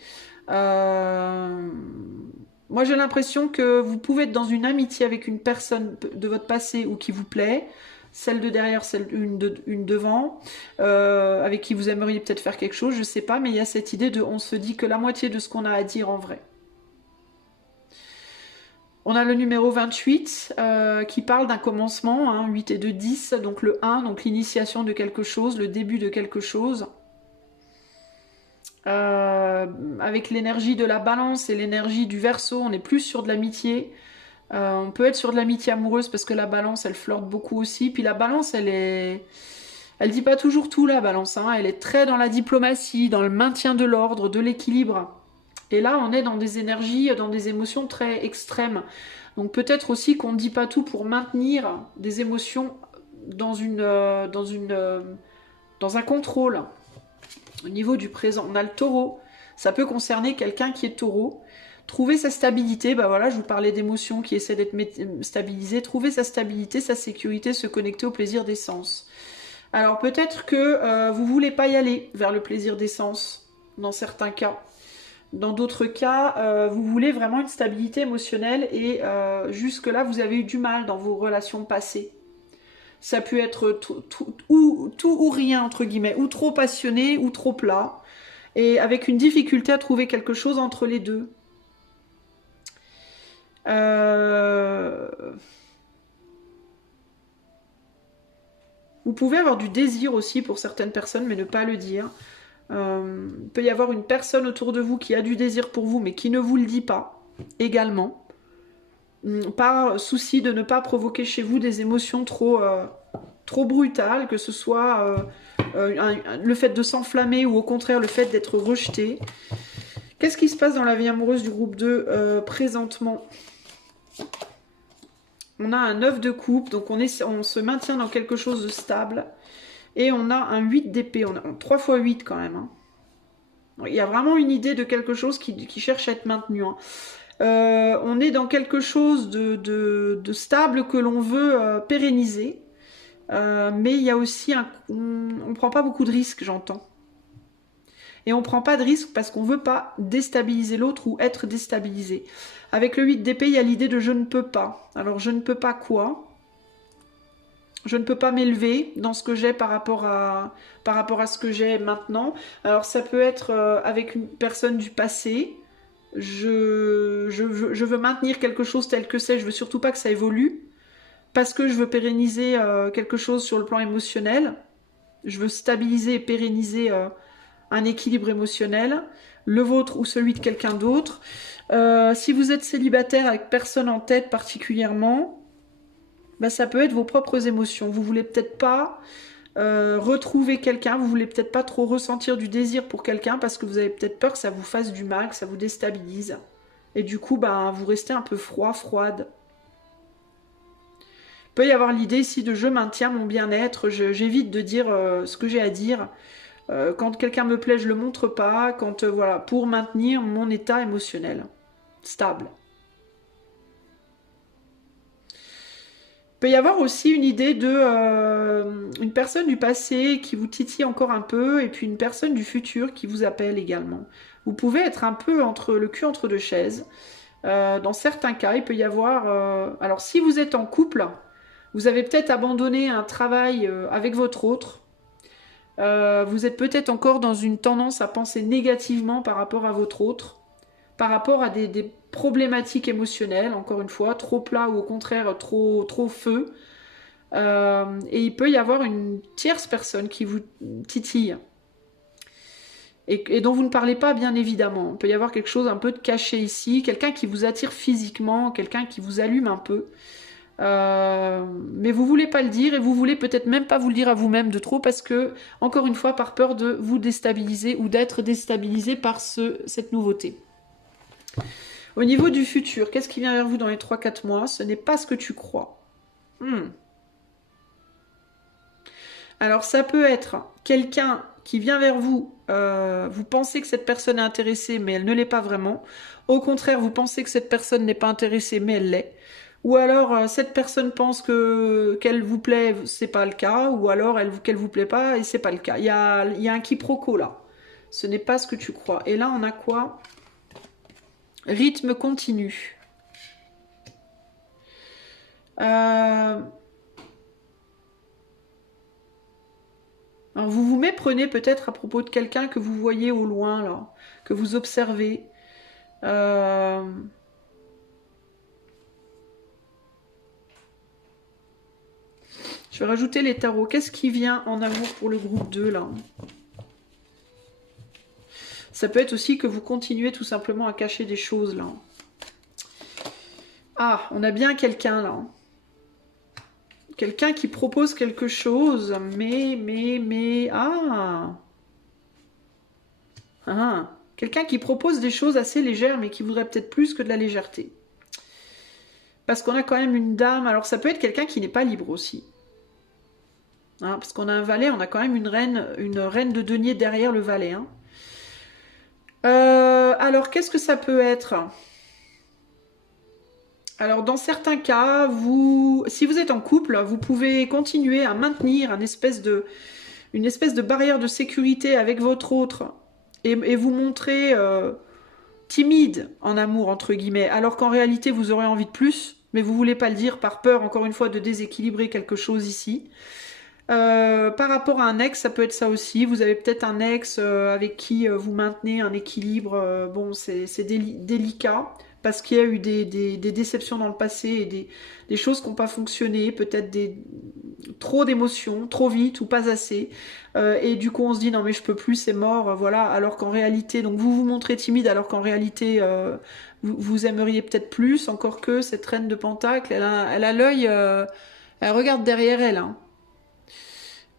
Moi j'ai l'impression que vous pouvez être dans une amitié avec une personne de votre passé ou qui vous plaît. Celle de derrière, une devant, avec qui vous aimeriez peut-être faire quelque chose, je sais pas, mais il y a cette idée de on se dit que la moitié de ce qu'on a à dire en vrai. On a le numéro 28 qui parle d'un commencement, hein, 8 et 2, 10, donc le 1, donc l'initiation de quelque chose, le début de quelque chose. Avec l'énergie de la balance et l'énergie du Verseau, on est plus sur de l'amitié. On peut être sur de l'amitié amoureuse parce que la balance, elle flirte beaucoup aussi. Puis la balance, elle dit pas toujours tout, la balance. Hein. Elle est très dans la diplomatie, dans le maintien de l'ordre, de l'équilibre. Et là, on est dans des énergies, dans des émotions très extrêmes. Donc peut-être aussi qu'on ne dit pas tout pour maintenir des émotions dans un contrôle. Au niveau du présent, on a le taureau. Ça peut concerner quelqu'un qui est taureau. Trouver sa stabilité, bah voilà, je vous parlais d'émotions qui essaient d'être stabilisées. Trouver sa stabilité, sa sécurité, se connecter au plaisir des sens. Alors peut-être que vous voulez pas y aller vers le plaisir des sens. dans certains cas. Dans d'autres cas, vous voulez vraiment une stabilité émotionnelle et jusque-là, vous avez eu du mal dans vos relations passées. Ça peut être tout ou rien, entre guillemets, ou trop passionné ou trop plat, et avec une difficulté à trouver quelque chose entre les deux. Vous pouvez avoir du désir aussi pour certaines personnes, mais ne pas le dire. Il peut y avoir une personne autour de vous qui a du désir pour vous, mais qui ne vous le dit pas, également. Par souci de ne pas provoquer chez vous des émotions trop brutales, que ce soit le fait de s'enflammer ou au contraire le fait d'être rejeté. Qu'est-ce qui se passe dans la vie amoureuse du groupe 2 présentement? On a un 9 de coupe, donc on se maintient dans quelque chose de stable. Et on a un 8 d'épée, on a 3 x 8 quand même. Hein. Il y a vraiment une idée de quelque chose qui cherche à être maintenu. Hein. On est dans quelque chose de stable que l'on veut pérenniser. Mais il y a aussi on ne prend pas beaucoup de risques, j'entends. Et on ne prend pas de risques parce qu'on ne veut pas déstabiliser l'autre ou être déstabilisé. Avec le 8 d'épée, il y a l'idée de je ne peux pas. Alors je ne peux pas quoi? Je ne peux pas m'élever dans ce que j'ai par rapport à ce que j'ai maintenant. Alors ça peut être avec une personne du passé. Je veux maintenir quelque chose tel que c'est. Je veux surtout pas que ça évolue. Parce que je veux pérenniser quelque chose sur le plan émotionnel. Je veux stabiliser et pérenniser un équilibre émotionnel. Le vôtre ou celui de quelqu'un d'autre. Si vous êtes célibataire avec personne en tête particulièrement... Ben, ça peut être vos propres émotions. Vous voulez peut-être pas retrouver quelqu'un, vous voulez peut-être pas trop ressentir du désir pour quelqu'un parce que vous avez peut-être peur que ça vous fasse du mal, que ça vous déstabilise. Et du coup, ben, vous restez un peu froide. Il peut y avoir l'idée ici de je maintiens mon bien-être, j'évite de dire ce que j'ai à dire. Quand quelqu'un me plaît, je le montre pas. Voilà, pour maintenir mon état émotionnel stable. Il peut y avoir aussi une idée de une personne du passé qui vous titille encore un peu et puis une personne du futur qui vous appelle également. Vous pouvez être un peu le cul entre deux chaises. Dans certains cas, il peut y avoir... alors si vous êtes en couple, vous avez peut-être abandonné un travail avec votre autre. Vous êtes peut-être encore dans une tendance à penser négativement par rapport à votre autre, par rapport à des problématiques émotionnelles, encore une fois, trop plat ou au contraire trop feu. Et il peut y avoir une tierce personne qui vous titille et dont vous ne parlez pas, bien évidemment. Il peut y avoir quelque chose un peu de caché ici, quelqu'un qui vous attire physiquement, quelqu'un qui vous allume un peu. Mais vous voulez pas le dire et vous voulez peut-être même pas vous le dire à vous-même de trop parce que, encore une fois, par peur de vous déstabiliser ou d'être déstabilisé par cette nouveauté. Au niveau du futur, qu'est-ce qui vient vers vous dans les 3-4 mois? Ce n'est pas ce que tu crois. Alors ça peut être quelqu'un qui vient vers vous, vous pensez que cette personne est intéressée mais elle ne l'est pas vraiment. Au contraire, vous pensez que cette personne n'est pas intéressée mais elle l'est. Ou alors cette personne pense qu'elle vous plaît, c'est pas le cas. Ou alors qu'elle vous plaît pas et c'est pas le cas. Il y a un quiproquo là. Ce n'est pas ce que tu crois. Et là on a quoi? Rythme continu. Alors vous vous méprenez peut-être à propos de quelqu'un que vous voyez au loin là, que vous observez. Je vais rajouter les tarots. Qu'est-ce qui vient en amour pour le groupe 2 là? Ça peut être aussi que vous continuez tout simplement à cacher des choses là. Ah, on a bien quelqu'un là. Quelqu'un qui propose quelque chose, mais... Ah. Quelqu'un qui propose des choses assez légères, mais qui voudrait peut-être plus que de la légèreté. Parce qu'on a quand même une dame... Alors ça peut être quelqu'un qui n'est pas libre aussi. Hein, parce qu'on a un valet, on a quand même une reine de denier derrière le valet. Hein. Alors, qu'est-ce que ça peut être? Alors, dans certains cas, si vous êtes en couple, vous pouvez continuer à maintenir une espèce de barrière de sécurité avec votre autre et vous montrer timide en amour, entre guillemets, alors qu'en réalité vous aurez envie de plus, mais vous voulez pas le dire par peur, encore une fois, de déséquilibrer quelque chose ici. Par rapport à un ex, ça peut être ça aussi. Vous avez peut-être un ex avec qui vous maintenez un équilibre. Bon, c'est délicat parce qu'il y a eu des déceptions dans le passé et des choses qui n'ont pas fonctionné. Peut-être trop d'émotions, trop vite ou pas assez. Et du coup, on se dit non mais je peux plus, c'est mort, voilà. Alors qu'en réalité, donc vous vous montrez timide, alors qu'en réalité, vous aimeriez peut-être plus. Encore que cette reine de Pentacle, elle a l'œil, elle regarde derrière elle, hein.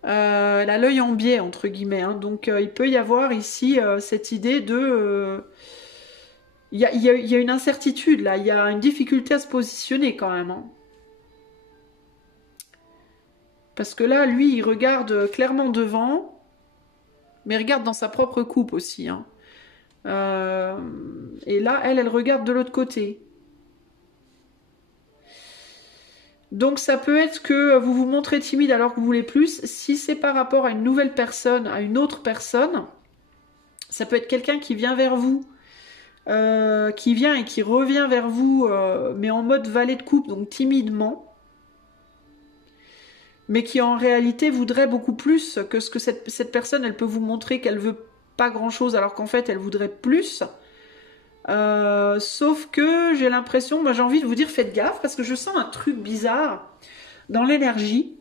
Elle a l'œil en biais, entre guillemets, hein. Donc il peut y avoir ici cette idée de... Il y a une incertitude là, il y a une difficulté à se positionner quand même, hein. Parce que là, lui, il regarde clairement devant, mais il regarde dans sa propre coupe aussi, hein. Et là, elle regarde de l'autre côté. Donc ça peut être que vous vous montrez timide alors que vous voulez plus. Si c'est par rapport à une nouvelle personne, à une autre personne, ça peut être quelqu'un qui vient vers vous, qui vient et qui revient vers vous, mais en mode valet de coupe, donc timidement, mais qui en réalité voudrait beaucoup plus que ce que cette personne, elle peut vous montrer qu'elle veut pas grand-chose alors qu'en fait elle voudrait plus. Sauf que j'ai l'impression, moi j'ai envie de vous dire faites gaffe parce que je sens un truc bizarre dans l'énergie,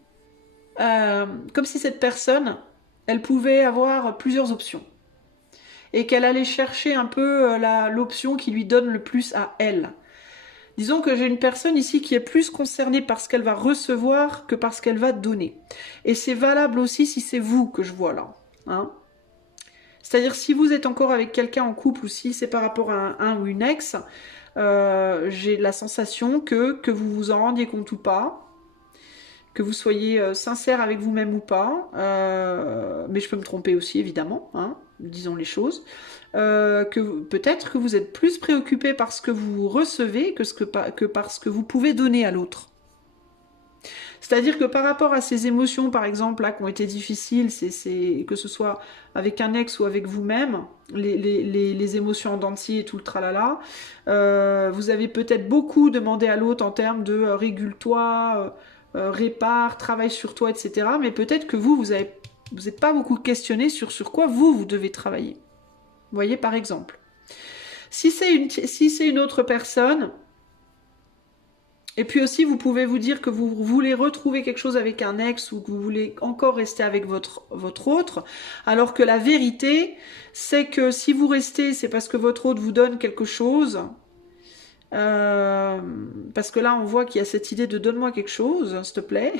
comme si cette personne, elle pouvait avoir plusieurs options et qu'elle allait chercher un peu l'option qui lui donne le plus à elle. Disons que j'ai une personne ici qui est plus concernée par ce qu'elle va recevoir que par ce qu'elle va donner. Et c'est valable aussi si c'est vous que je vois là, hein. C'est-à-dire si vous êtes encore avec quelqu'un en couple ou si c'est par rapport à un ou une ex, j'ai la sensation que vous vous en rendiez compte ou pas, que vous soyez sincère avec vous-même ou pas, mais je peux me tromper aussi évidemment, hein, disons les choses, que peut-être que vous êtes plus préoccupé par ce que vous recevez que par ce que vous pouvez donner à l'autre. C'est-à-dire que par rapport à ces émotions, par exemple, là, qui ont été difficiles, que ce soit avec un ex ou avec vous-même, les émotions en dents de scie et tout le tralala, vous avez peut-être beaucoup demandé à l'autre en termes de régule-toi, répare, travaille sur toi, etc. Mais peut-être que vous n'êtes pas beaucoup questionné sur quoi vous devez travailler. Vous voyez, par exemple. Si c'est une autre personne... Et puis aussi, vous pouvez vous dire que vous voulez retrouver quelque chose avec un ex ou que vous voulez encore rester avec votre autre, alors que la vérité, c'est que si vous restez, c'est parce que votre autre vous donne quelque chose. Parce que là, on voit qu'il y a cette idée de donne-moi quelque chose, s'il te plaît.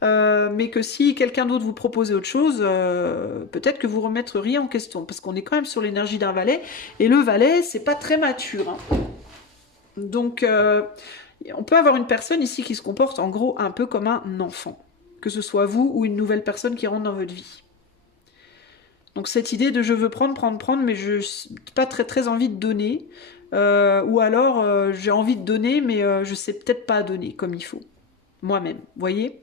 Mais que si quelqu'un d'autre vous proposait autre chose, peut-être que vous remettriez en question. Parce qu'on est quand même sur l'énergie d'un valet. Et le valet, c'est pas très mature, hein. Donc... on peut avoir une personne ici qui se comporte en gros un peu comme un enfant, que ce soit vous ou une nouvelle personne qui rentre dans votre vie. Donc cette idée de je veux prendre, mais je n'ai pas très envie de donner, ou alors j'ai envie de donner, mais je sais peut-être pas donner comme il faut, moi-même, vous voyez.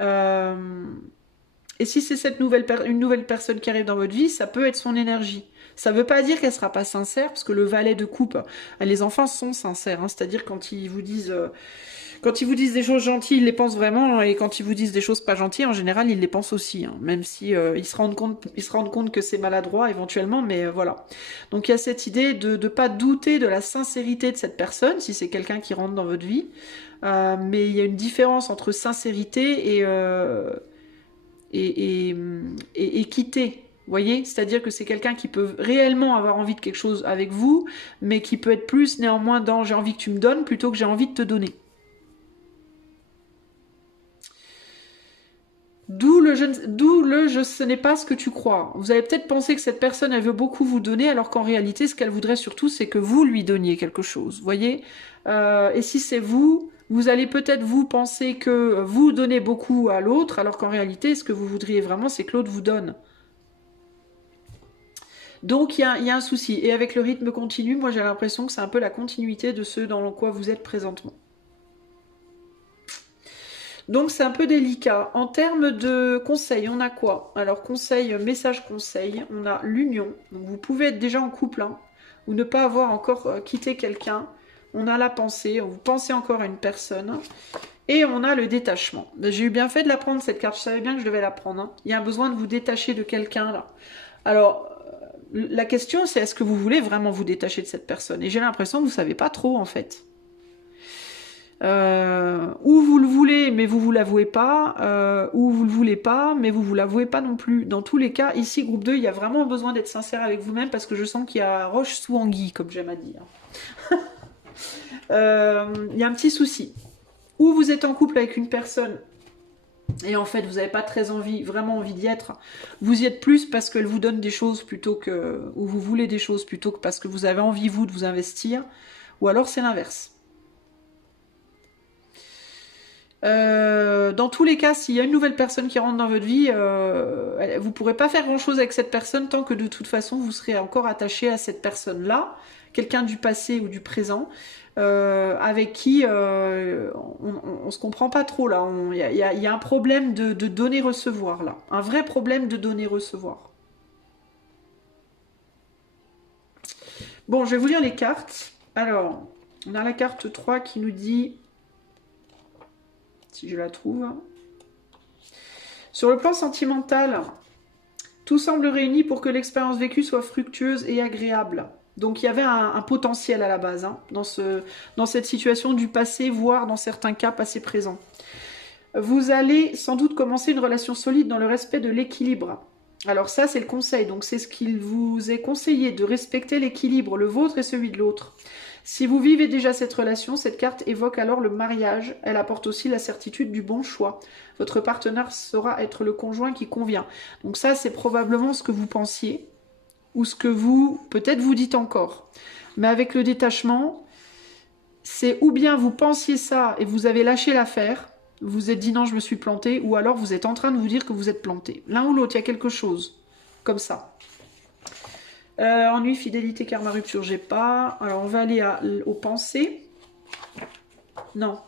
Et si c'est une nouvelle personne qui arrive dans votre vie, ça peut être son énergie. Ça ne veut pas dire qu'elle ne sera pas sincère, parce que le valet de coupe, les enfants sont sincères, hein, c'est-à-dire quand ils vous disent des choses gentilles, ils les pensent vraiment, et quand ils vous disent des choses pas gentilles, en général, ils les pensent aussi, hein, même si ils se rendent compte que c'est maladroit éventuellement, mais voilà. Donc il y a cette idée de ne pas douter de la sincérité de cette personne, si c'est quelqu'un qui rentre dans votre vie, mais il y a une différence entre sincérité et équité. Vous voyez, c'est-à-dire que c'est quelqu'un qui peut réellement avoir envie de quelque chose avec vous, mais qui peut être plus néanmoins dans j'ai envie que tu me donnes plutôt que j'ai envie de te donner. D'où le je ce n'est pas ce que tu crois. Vous avez peut-être pensé que cette personne elle veut beaucoup vous donner, alors qu'en réalité ce qu'elle voudrait surtout c'est que vous lui donniez quelque chose. Vous voyez, et si c'est vous allez peut-être vous penser que vous donnez beaucoup à l'autre, alors qu'en réalité ce que vous voudriez vraiment c'est que l'autre vous donne. Donc il y a un souci. Et avec le rythme continu, moi j'ai l'impression que c'est un peu la continuité de ce dans quoi vous êtes présentement. Donc c'est un peu délicat. En termes de conseils, on a quoi? Alors conseil, message conseil, on a l'union. Donc vous pouvez être déjà en couple, hein, ou ne pas avoir encore quitté quelqu'un. On a la pensée, vous pensez encore à une personne. Et on a le détachement. J'ai eu bien fait de la prendre cette carte, je savais bien que je devais la prendre. Hein. Il y a un besoin de vous détacher de quelqu'un là. Alors, la question c'est est-ce que vous voulez vraiment vous détacher de cette personne? Et j'ai l'impression que vous ne savez pas trop en fait. Ou vous le voulez mais vous l'avouez pas, ou vous le voulez pas mais vous l'avouez pas non plus. Dans tous les cas, ici groupe 2, il y a vraiment besoin d'être sincère avec vous-même parce que je sens qu'il y a roche sous anguille, comme j'aime à dire. Il y a un petit souci. Ou vous êtes en couple avec une personne et en fait vous n'avez pas très envie, vraiment envie d'y être, vous y êtes plus parce qu'elle vous donne des choses plutôt que, ou vous voulez des choses plutôt que parce que vous avez envie vous de vous investir, ou alors c'est l'inverse. Dans tous les cas, s'il y a une nouvelle personne qui rentre dans votre vie, vous ne pourrez pas faire grand chose avec cette personne tant que de toute façon vous serez encore attaché à cette personne-là, quelqu'un du passé ou du présent, avec qui on se comprend pas trop là. Il y a un problème de donner-recevoir là, un vrai problème de donner-recevoir. Bon, je vais vous lire les cartes. Alors, on a la carte 3 qui nous dit, si je la trouve, sur le plan sentimental, tout semble réuni pour que l'expérience vécue soit fructueuse et agréable. Donc il y avait un potentiel à la base, hein, dans cette situation du passé, voire dans certains cas passé présent. Vous allez sans doute commencer une relation solide dans le respect de l'équilibre. Alors ça c'est le conseil, donc c'est ce qu'il vous est conseillé, de respecter l'équilibre, le vôtre et celui de l'autre. Si vous vivez déjà cette relation, cette carte évoque alors le mariage. Elle apporte aussi la certitude du bon choix. Votre partenaire saura être le conjoint qui convient. Donc ça, c'est probablement ce que vous pensiez, ou ce que vous, peut-être vous dites encore. Mais avec le détachement, c'est ou bien vous pensiez ça et vous avez lâché l'affaire, vous vous êtes dit non, je me suis planté, ou alors vous êtes en train de vous dire que vous êtes planté. L'un ou l'autre, il y a quelque chose comme ça. Ennui, fidélité, karma, rupture, j'ai pas. Alors on va aller aux pensées. Non.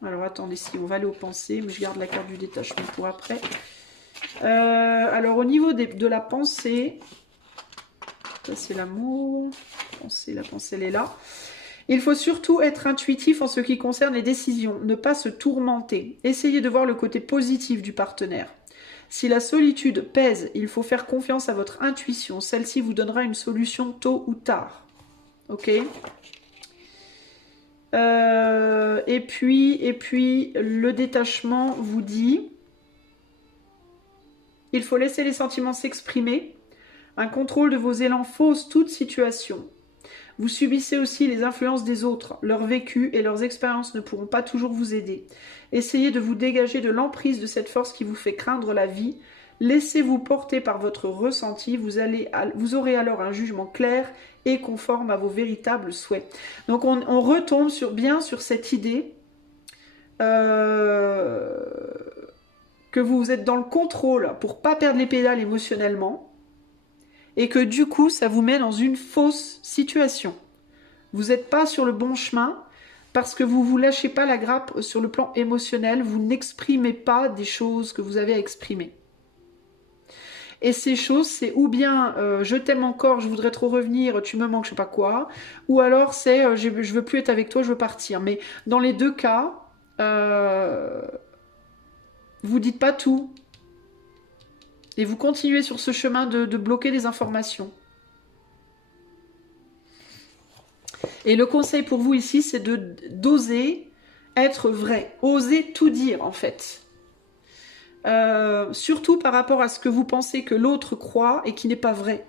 Alors attendez, si on va aller aux pensées, mais je garde la carte du détachement pour après. Alors au niveau de la pensée, ça c'est l'amour. La pensée elle est là. Il faut surtout être intuitif en ce qui concerne les décisions, ne pas se tourmenter. Essayez de voir le côté positif du partenaire. Si la solitude pèse, il faut faire confiance à votre intuition. Celle-ci vous donnera une solution tôt ou tard. Ok ? Et puis, le détachement vous dit, il faut laisser les sentiments s'exprimer. Un contrôle de vos élans fausse toute situation. Vous subissez aussi les influences des autres. Leur vécu et leurs expériences ne pourront pas toujours vous aider. Essayez de vous dégager de l'emprise de cette force qui vous fait craindre la vie. Laissez-vous porter par votre ressenti. Vous aurez alors un jugement clair et conforme à vos véritables souhaits. Donc on retombe bien sur cette idée que vous êtes dans le contrôle pour pas perdre les pédales émotionnellement. Et que du coup, ça vous met dans une fausse situation. Vous n'êtes pas sur le bon chemin parce que vous ne vous lâchez pas la grappe sur le plan émotionnel, vous n'exprimez pas des choses que vous avez à exprimer. Et ces choses, c'est ou bien je t'aime encore, je voudrais trop revenir, tu me manques, je sais pas quoi, ou alors c'est je veux plus être avec toi, je veux partir. Mais dans les deux cas, vous dites pas tout. Et vous continuez sur ce chemin de bloquer des informations. Et le conseil pour vous ici, c'est d'oser être vrai. Oser tout dire, en fait. Surtout par rapport à ce que vous pensez que l'autre croit et qui n'est pas vrai.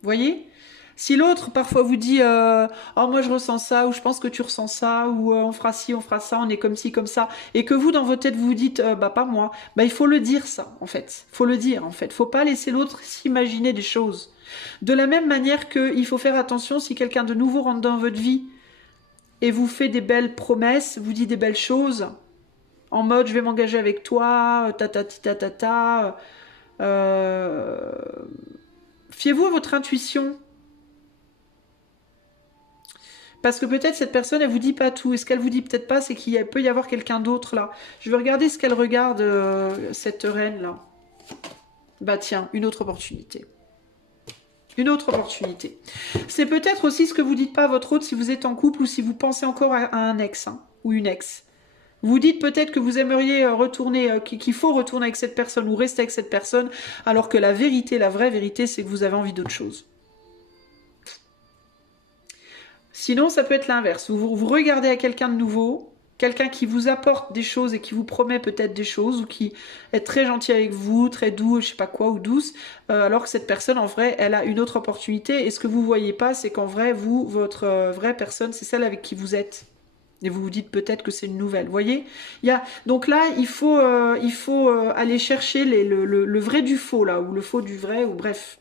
Vous voyez ? Si l'autre parfois vous dit oh moi je ressens ça, ou je pense que tu ressens ça, ou on fera ci, on fera ça, on est comme ci, comme ça, et que vous dans votre tête vous vous dites bah pas moi, bah il faut le dire ça en fait. Faut le dire en fait. Faut pas laisser l'autre s'imaginer des choses. De la même manière qu'il faut faire attention si quelqu'un de nouveau rentre dans votre vie et vous fait des belles promesses, vous dit des belles choses, en mode je vais m'engager avec toi, ta. Fiez-vous à votre intuition. Parce que peut-être cette personne, elle vous dit pas tout. Et ce qu'elle vous dit peut-être pas, c'est qu'il peut y avoir quelqu'un d'autre là. Je vais regarder ce qu'elle regarde, cette reine là. Bah tiens, une autre opportunité. Une autre opportunité. C'est peut-être aussi ce que vous dites pas à votre autre si vous êtes en couple ou si vous pensez encore à un ex hein, ou une ex. Vous dites peut-être que vous aimeriez retourner, qu'il faut retourner avec cette personne ou rester avec cette personne, alors que la vérité, la vraie vérité, c'est que vous avez envie d'autre chose. Sinon, ça peut être l'inverse. Vous regardez à quelqu'un de nouveau, quelqu'un qui vous apporte des choses et qui vous promet peut-être des choses, ou qui est très gentil avec vous, très doux, je sais pas quoi, ou douce, alors que cette personne, en vrai, elle a une autre opportunité. Et ce que vous voyez pas, c'est qu'en vrai, vous, votre vraie personne, c'est celle avec qui vous êtes. Et vous vous dites peut-être que c'est une nouvelle. Vous voyez, donc là, il faut aller chercher le vrai du faux, là, ou le faux du vrai, ou bref.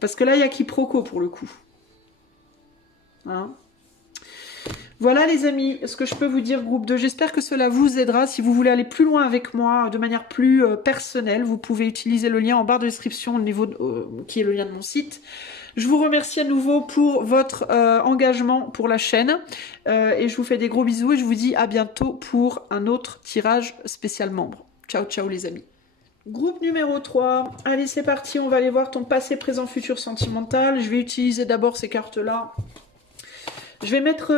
Parce que là, il y a quiproquo pour le coup. Hein. Voilà les amis, ce que je peux vous dire groupe 2. J'espère que cela vous aidera. Si vous voulez aller plus loin avec moi de manière plus personnelle, vous pouvez utiliser le lien en barre de description au niveau qui est le lien de mon site. Je vous remercie à nouveau pour votre engagement pour la chaîne et je vous fais des gros bisous et je vous dis à bientôt pour un autre tirage spécial membre. Ciao ciao les amis. Groupe numéro 3. Allez c'est parti, on va aller voir ton passé, présent, futur sentimental. Je vais utiliser d'abord ces cartes-là. Je vais mettre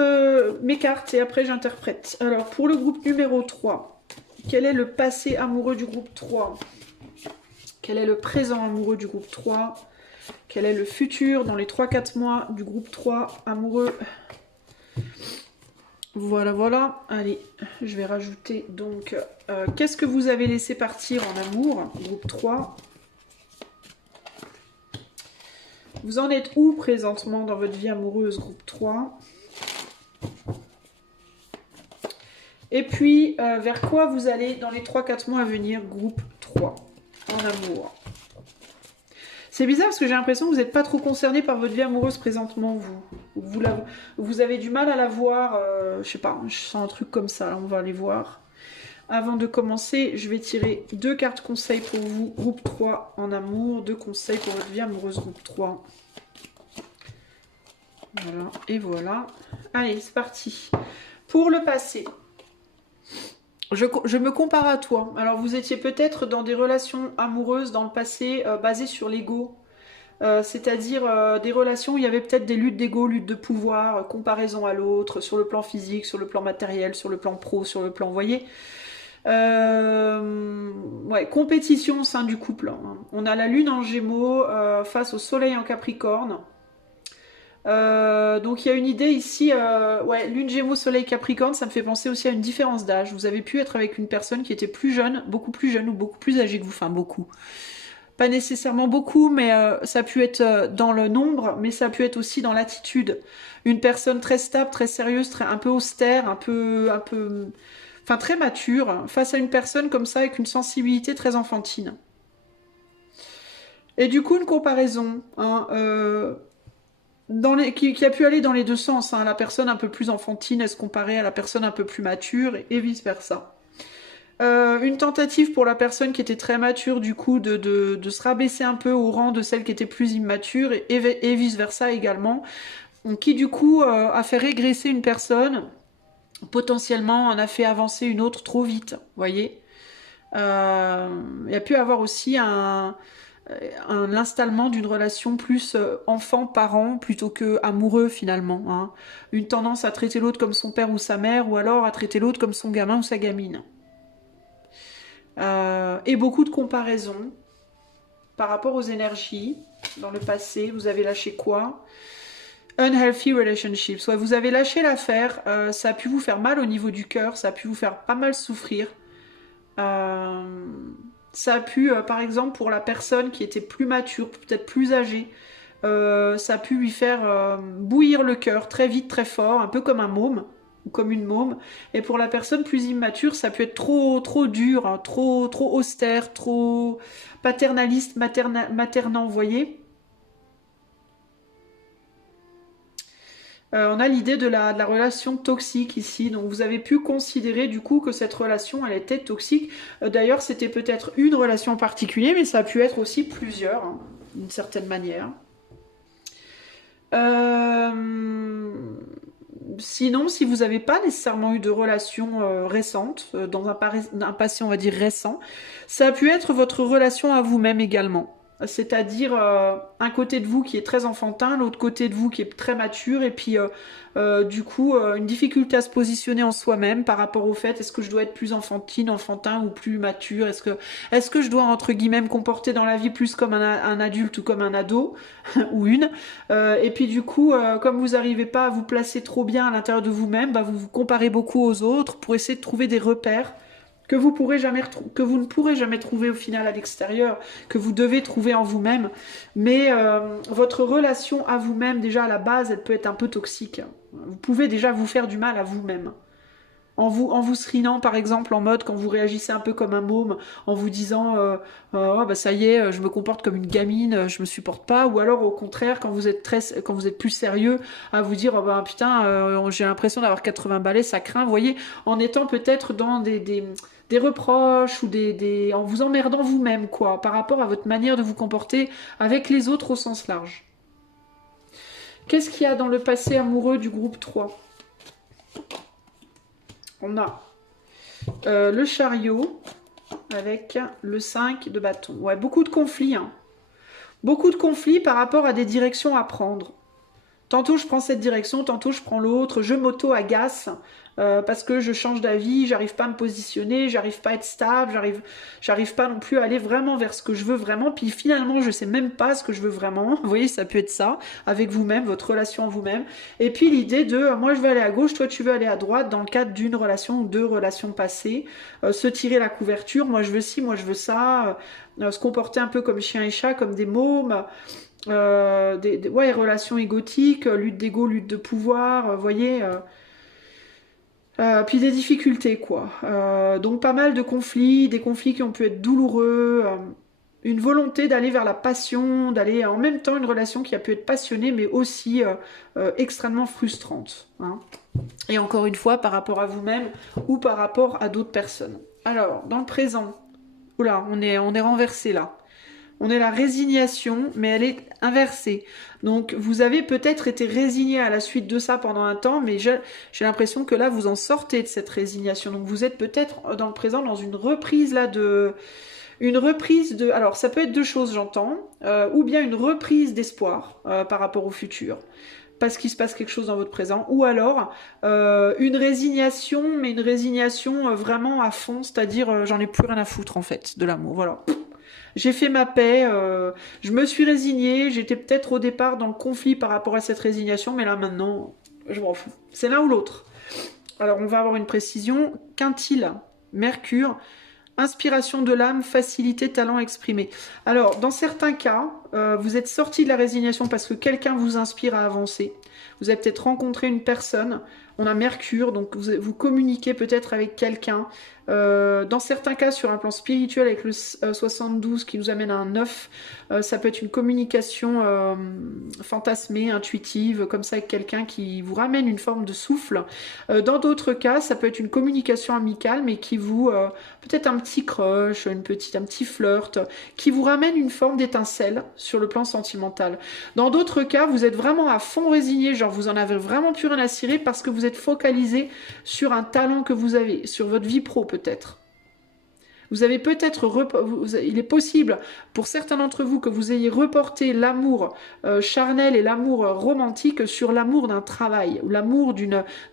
mes cartes et après j'interprète. Alors, pour le groupe numéro 3, quel est le passé amoureux du groupe 3? Quel est le présent amoureux du groupe 3? Quel est le futur dans les 3-4 mois du groupe 3 amoureux? Voilà, voilà. Allez, je vais rajouter donc... qu'est-ce que vous avez laissé partir en amour, groupe 3? Vous en êtes où présentement dans votre vie amoureuse, groupe 3? Et puis, vers quoi vous allez dans les 3-4 mois à venir, groupe 3, en amour? C'est bizarre parce que j'ai l'impression que vous n'êtes pas trop concerné par votre vie amoureuse présentement, vous. Vous avez du mal à la voir, je sais pas, je sens un truc comme ça, on va aller voir. Avant de commencer, je vais tirer 2 cartes conseils pour vous, groupe 3 en amour, 2 conseils pour votre vie amoureuse, groupe 3. Voilà, et voilà. Allez, c'est parti. Pour le passé, je me compare à toi. Alors, vous étiez peut-être dans des relations amoureuses dans le passé basées sur l'ego. C'est-à-dire des relations où il y avait peut-être des luttes d'ego, luttes de pouvoir, comparaison à l'autre, sur le plan physique, sur le plan matériel, sur le plan pro, sur le plan, vous voyez, ouais, compétition au sein du couple. Hein. On a la lune en Gémeaux face au soleil en Capricorne. Donc il y a une idée ici, ouais, lune Gémeaux, soleil Capricorne, ça me fait penser aussi à une différence d'âge. Vous avez pu être avec une personne qui était plus jeune, beaucoup plus jeune ou beaucoup plus âgée que vous, enfin beaucoup. Pas nécessairement beaucoup, mais ça a pu être dans le nombre, mais ça a pu être aussi dans l'attitude. Une personne très stable, très sérieuse, un peu austère, enfin très mature, face à une personne comme ça avec une sensibilité très enfantine. Et du coup, une comparaison, hein, qui a pu aller dans les deux sens. Hein. La personne un peu plus enfantine est se comparer à la personne un peu plus mature et vice-versa. Une tentative pour la personne qui était très mature, du coup, de se rabaisser un peu au rang de celle qui était plus immature et vice-versa également. Qui, du coup, a fait régresser une personne, potentiellement en a fait avancer une autre trop vite, vous voyez. Il y a pu avoir aussi l'installement d'une relation plus enfant-parent plutôt que amoureux finalement. Hein. Une tendance à traiter l'autre comme son père ou sa mère, ou alors à traiter l'autre comme son gamin ou sa gamine. Et beaucoup de comparaisons par rapport aux énergies. Dans le passé, vous avez lâché quoi? Unhealthy relationships. Soit vous avez lâché l'affaire, ça a pu vous faire mal au niveau du cœur, ça a pu vous faire pas mal souffrir. Ça a pu, par exemple, pour la personne qui était plus mature, peut-être plus âgée, ça a pu lui faire bouillir le cœur très vite, très fort, un peu comme un môme, ou comme une môme. Et pour la personne plus immature, ça a pu être trop dur, hein, trop austère, trop paternaliste, maternant, vous voyez. On a l'idée de la relation toxique ici, donc vous avez pu considérer du coup que cette relation elle était toxique. D'ailleurs c'était peut-être une relation en particulier, mais ça a pu être aussi plusieurs, hein, d'une certaine manière. sinon, si vous n'avez pas nécessairement eu de relation récente, dans un passé, on va dire récent, ça a pu être votre relation à vous-même également. C'est-à-dire un côté de vous qui est très enfantin, l'autre côté de vous qui est très mature, et puis du coup une difficulté à se positionner en soi-même par rapport au fait est-ce que je dois être plus enfantine, enfantin ou plus mature, est-ce que je dois entre guillemets me comporter dans la vie plus comme un adulte ou comme un ado ou une. Et puis du coup comme vous n'arrivez pas à vous placer trop bien à l'intérieur de vous-même, bah, vous vous comparez beaucoup aux autres pour essayer de trouver des repères que vous ne pourrez jamais trouver au final à l'extérieur, que vous devez trouver en vous-même. Mais votre relation à vous-même, déjà à la base, elle peut être un peu toxique. Vous pouvez déjà vous faire du mal à vous-même. En vous serinant, par exemple, en mode quand vous réagissez un peu comme un môme, en vous disant oh, bah ça y est, je me comporte comme une gamine, je me supporte pas, ou alors au contraire, quand vous êtes plus sérieux, à vous dire oh, bah putain, j'ai l'impression d'avoir 80 balais, ça craint, vous voyez, en étant peut-être dans des reproches ou en vous emmerdant vous-même, quoi, par rapport à votre manière de vous comporter avec les autres au sens large. Qu'est-ce qu'il y a dans le passé amoureux du groupe 3 ? On a le chariot avec le 5 de bâton. Ouais, beaucoup de conflits. Hein. Beaucoup de conflits par rapport à des directions à prendre. Tantôt je prends cette direction, tantôt je prends l'autre. Je m'auto-agace parce que je change d'avis, j'arrive pas à me positionner, j'arrive pas à être stable, j'arrive pas non plus à aller vraiment vers ce que je veux vraiment. Puis finalement, je sais même pas ce que je veux vraiment. Vous voyez, ça peut être ça, avec vous-même, votre relation à vous-même. Et puis l'idée de moi je veux aller à gauche, toi tu veux aller à droite, dans le cadre d'une relation ou deux relations passées, se tirer la couverture, moi je veux ci, moi je veux ça, se comporter un peu comme chien et chat, comme des mômes. Ouais, relations égotiques, lutte d'ego, lutte de pouvoir, vous voyez, puis des difficultés, quoi. Donc pas mal de conflits, des conflits qui ont pu être douloureux, une volonté d'aller vers la passion, d'aller en même temps une relation qui a pu être passionnée, mais aussi extrêmement frustrante. Hein. Et encore une fois, par rapport à vous-même ou par rapport à d'autres personnes. Alors, dans le présent, oula, on est renversé là. On est la résignation, mais elle est inversée. Donc, vous avez peut-être été résigné à la suite de ça pendant un temps, mais j'ai l'impression que là, vous en sortez de cette résignation. Donc, vous êtes peut-être dans le présent dans une reprise là alors, ça peut être deux choses, j'entends, ou bien une reprise d'espoir par rapport au futur. Parce qu'il se passe quelque chose dans votre présent, ou alors une résignation, mais une résignation vraiment à fond, c'est-à-dire j'en ai plus rien à foutre en fait de l'amour, voilà. J'ai fait ma paix, je me suis résignée, j'étais peut-être au départ dans le conflit par rapport à cette résignation, mais là maintenant, je m'en fous. C'est l'un ou l'autre. Alors on va avoir une précision. Quintile, Mercure, inspiration de l'âme, facilité, talent exprimé. Alors dans certains cas, vous êtes sorti de la résignation parce que quelqu'un vous inspire à avancer. Vous avez peut-être rencontré une personne. On a Mercure, donc vous communiquez peut-être avec quelqu'un. Dans certains cas, sur un plan spirituel, avec le 72 qui nous amène à un 9, ça peut être une communication fantasmée, intuitive, comme ça avec quelqu'un qui vous ramène une forme de souffle. Dans d'autres cas, ça peut être une communication amicale, mais qui vous... peut-être un petit crush, un petit flirt, qui vous ramène une forme d'étincelle sur le plan sentimental. Dans d'autres cas, vous êtes vraiment à fond résigné, genre vous en avez vraiment plus rien à cirer parce que vous êtes focalisé sur un talent que vous avez, sur votre vie pro peut-être. Vous avez peut-être, il est possible pour certains d'entre vous que vous ayez reporté l'amour charnel et l'amour romantique sur l'amour d'un travail, ou l'amour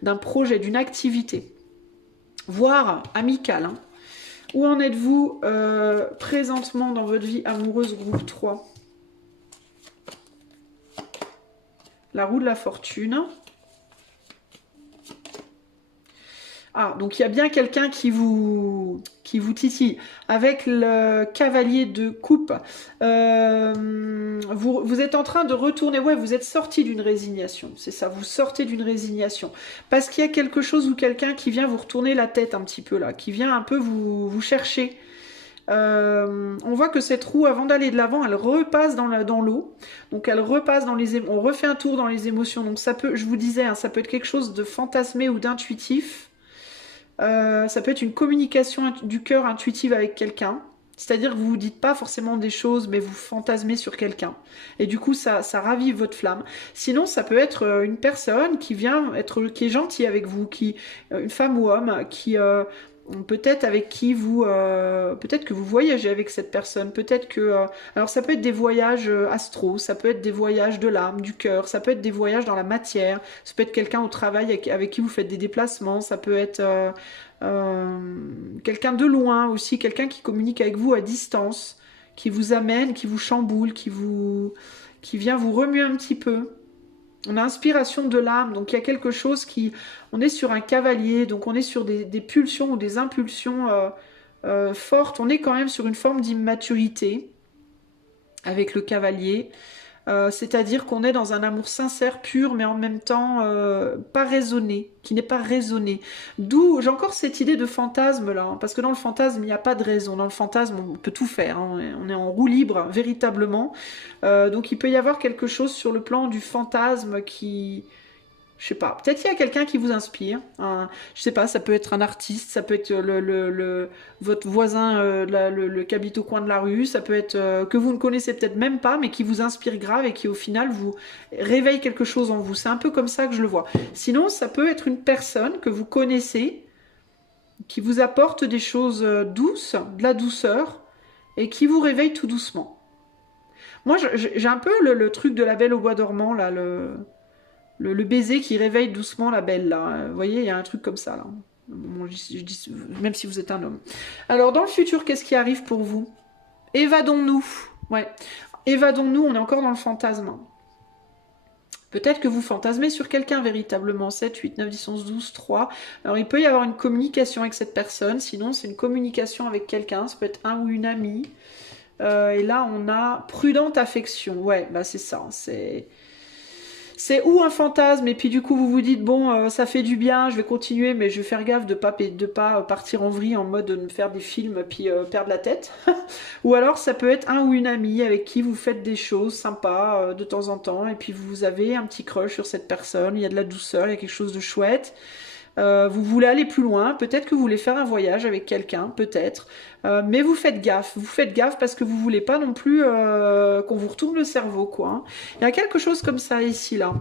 d'un projet, d'une activité, voire amical. Hein. Où en êtes-vous présentement dans votre vie amoureuse groupe 3 ? La roue de la fortune. Ah, donc il y a bien quelqu'un qui vous titille. Avec le cavalier de coupe, vous êtes en train de retourner. Ouais, vous êtes sorti d'une résignation. C'est ça, vous sortez d'une résignation. Parce qu'il y a quelque chose ou quelqu'un qui vient vous retourner la tête un petit peu là, qui vient un peu vous chercher. On voit que cette roue, avant d'aller de l'avant, elle repasse dans l'eau. Donc elle repasse on refait un tour dans les émotions. Donc ça peut, je vous disais, hein, ça peut être quelque chose de fantasmé ou d'intuitif. Ça peut être une communication du cœur intuitive avec quelqu'un. C'est-à-dire que vous ne vous dites pas forcément des choses, mais vous fantasmez sur quelqu'un. Et du coup, ça ravive votre flamme. Sinon, ça peut être une personne qui qui est gentille avec vous, une femme ou homme, peut-être avec qui peut-être que vous voyagez avec cette personne, peut-être que, alors ça peut être des voyages astro, ça peut être des voyages de l'âme, du cœur, ça peut être des voyages dans la matière, ça peut être quelqu'un au travail avec qui vous faites des déplacements, ça peut être quelqu'un de loin aussi, quelqu'un qui communique avec vous à distance, qui vous amène, qui vous chamboule, qui vient vous remuer un petit peu. On a inspiration de l'âme, donc il y a quelque chose on est sur un cavalier, donc on est sur des pulsions ou des impulsions fortes. On est quand même sur une forme d'immaturité avec le cavalier. C'est-à-dire qu'on est dans un amour sincère, pur, mais en même temps pas raisonné, qui n'est pas raisonné. D'où j'ai encore cette idée de fantasme là, hein, parce que dans le fantasme il n'y a pas de raison. Dans le fantasme on peut tout faire, hein, on est en roue libre véritablement. Donc il peut y avoir quelque chose sur le plan du fantasme qui, je sais pas, peut-être il y a quelqu'un qui vous inspire. Je sais pas, ça peut être un artiste, ça peut être votre voisin qui habite au coin de la rue, ça peut être que vous ne connaissez peut-être même pas, mais qui vous inspire grave et qui au final vous réveille quelque chose en vous. C'est un peu comme ça que je le vois. Sinon, ça peut être une personne que vous connaissez, qui vous apporte des choses douces, de la douceur, et qui vous réveille tout doucement. Moi, j'ai un peu le truc de la Belle au bois dormant, là, le baiser qui réveille doucement la belle, là. Vous voyez, il y a un truc comme ça, là. Bon, je dis, même si vous êtes un homme. Alors, dans le futur, qu'est-ce qui arrive pour vous? Évadons-nous. Ouais. Évadons-nous, on est encore dans le fantasme. Peut-être que vous fantasmez sur quelqu'un véritablement. 7, 8, 9, 10, 11, 12, 3. Alors, il peut y avoir une communication avec cette personne. Sinon, c'est une communication avec quelqu'un. Ça peut être un ou une amie. Et là, on a prudente affection. Ouais, bah c'est ça. C'est ou un fantasme, et puis du coup vous vous dites, bon, ça fait du bien, je vais continuer, mais je vais faire gaffe de pas partir en vrille en mode de me faire des films, puis perdre la tête. Ou alors ça peut être un ou une amie avec qui vous faites des choses sympas de temps en temps, et puis vous avez un petit crush sur cette personne, il y a de la douceur, il y a quelque chose de chouette. Vous voulez aller plus loin, peut-être que vous voulez faire un voyage avec quelqu'un, peut-être, mais vous faites gaffe parce que vous voulez pas non plus qu'on vous retourne le cerveau, quoi. Hein. Il y a quelque chose comme ça ici, là.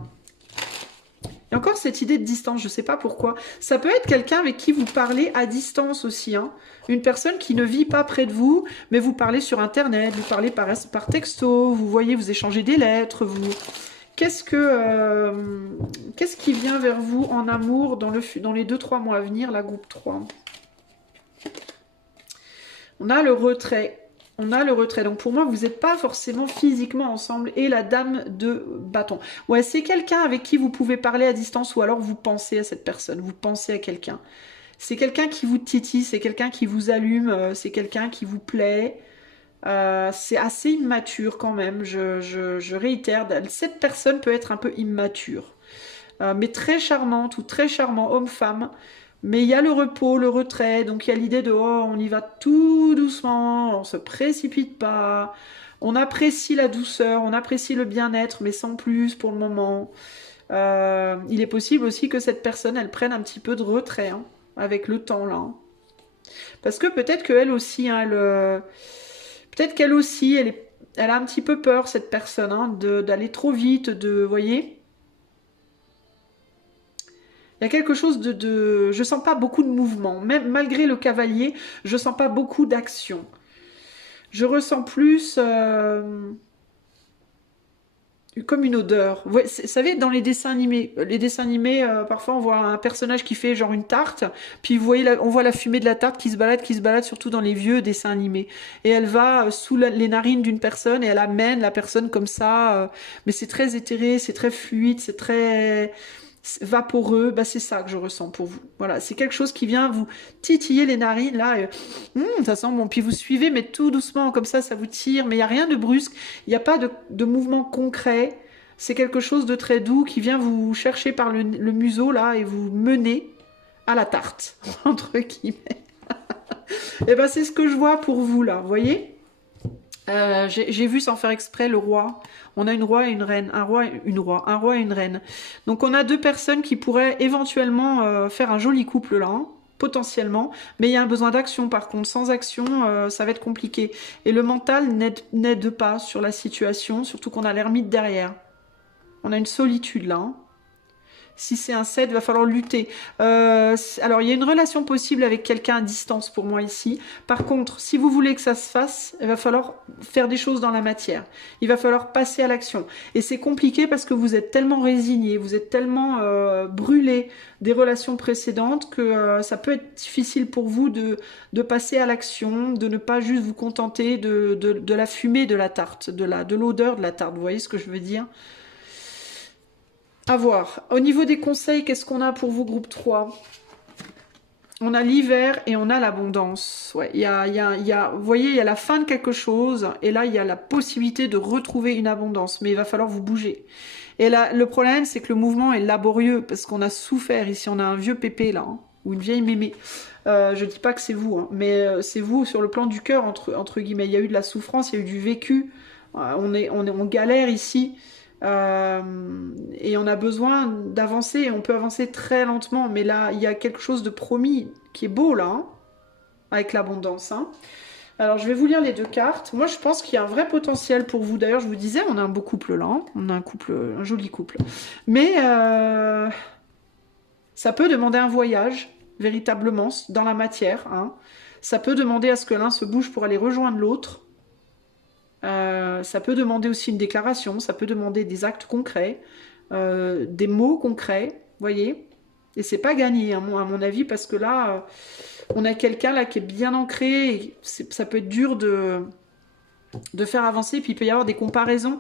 Il y a encore cette idée de distance, je sais pas pourquoi. Ça peut être quelqu'un avec qui vous parlez à distance aussi, hein. Une personne qui ne vit pas près de vous, mais vous parlez sur Internet, vous parlez par texto, vous voyez, vous échangez des lettres, vous... Qu'est-ce qui vient vers vous en amour dans les 2-3 mois à venir, la groupe 3? On a le retrait. Donc pour moi, vous n'êtes pas forcément physiquement ensemble. Et la dame de bâton. Ouais, c'est quelqu'un avec qui vous pouvez parler à distance ou alors vous pensez à cette personne. Vous pensez à quelqu'un. C'est quelqu'un qui vous titille, c'est quelqu'un qui vous allume, c'est quelqu'un qui vous plaît. C'est assez immature quand même, je réitère, cette personne peut être un peu immature, mais très charmante ou très charmant, homme-femme, mais il y a le repos, le retrait, donc il y a l'idée de oh, on y va tout doucement, on se précipite pas, on apprécie la douceur, on apprécie le bien-être, mais sans plus pour le moment. Il est possible aussi que cette personne, elle prenne un petit peu de retrait, hein, avec le temps là. Hein. Parce que peut-être qu'elle aussi, hein, peut-être qu'elle aussi, elle a un petit peu peur, cette personne, hein, d'aller trop vite, vous voyez. Il y a quelque chose je sens pas beaucoup de mouvement. Même malgré le cavalier, je sens pas beaucoup d'action. Je ressens plus comme une odeur. Vous savez, dans les dessins animés, parfois on voit un personnage qui fait genre une tarte, puis vous voyez, on voit la fumée de la tarte qui se balade, surtout dans les vieux dessins animés. Et elle va sous les narines d'une personne et elle amène la personne comme ça. Mais c'est très éthéré, c'est très fluide, c'est très vaporeux. Bah, c'est ça que je ressens pour vous. Voilà, c'est quelque chose qui vient vous titiller les narines là. Ça sent bon. Puis vous suivez, mais tout doucement comme ça vous tire. Mais il n'y a rien de brusque. Il n'y a pas de mouvement concret. C'est quelque chose de très doux qui vient vous chercher par le museau là et vous mener à la tarte entre guillemets. Et ben c'est ce que je vois pour vous là. Vous voyez? J'ai vu sans faire exprès le roi. On a une roi et une reine. Un roi et une reine. Donc on a deux personnes qui pourraient éventuellement faire un joli couple là. Hein. potentiellement, mais il y a un besoin d'action par contre. Sans action, ça va être compliqué. Et le mental n'aide pas sur la situation, surtout qu'on a l'ermite derrière. On a une solitude là. Hein. Si c'est un 7, il va falloir lutter. Alors, il y a une relation possible avec quelqu'un à distance pour moi ici. Par contre, si vous voulez que ça se fasse, il va falloir faire des choses dans la matière. Il va falloir passer à l'action. Et c'est compliqué parce que vous êtes tellement résigné, vous êtes tellement brûlé des relations précédentes que ça peut être difficile pour vous de passer à l'action, de ne pas juste vous contenter de la fumée de la tarte, de l'odeur de la tarte. Vous voyez ce que je veux dire ? À voir. Au niveau des conseils, qu'est-ce qu'on a pour vous, groupe 3 ? On a l'hiver et on a l'abondance. Ouais, vous voyez, il y a la fin de quelque chose et là, il y a la possibilité de retrouver une abondance. Mais il va falloir vous bouger. Et là, le problème, c'est que le mouvement est laborieux parce qu'on a souffert ici. On a un vieux pépé là, hein, ou une vieille mémé. Je dis pas que c'est vous, hein, mais c'est vous sur le plan du cœur, entre guillemets. Il y a eu de la souffrance, il y a eu du vécu. On galère ici. Et on a besoin d'avancer, et on peut avancer très lentement, mais là, il y a quelque chose de promis qui est beau, là, hein, avec l'abondance. Hein. Alors, je vais vous lire les 2 cartes. Moi, je pense qu'il y a un vrai potentiel pour vous. D'ailleurs, je vous disais, on a un beau couple, là. Hein. On a un joli couple. Mais ça peut demander un voyage, véritablement, dans la matière. Hein. Ça peut demander à ce que l'un se bouge pour aller rejoindre l'autre. Ça peut demander aussi une déclaration, ça peut demander des actes concrets, des mots concrets, voyez. Et c'est pas gagné, hein, à mon avis, parce que là, on a quelqu'un là qui est bien ancré, et ça peut être dur de faire avancer, puis il peut y avoir des comparaisons.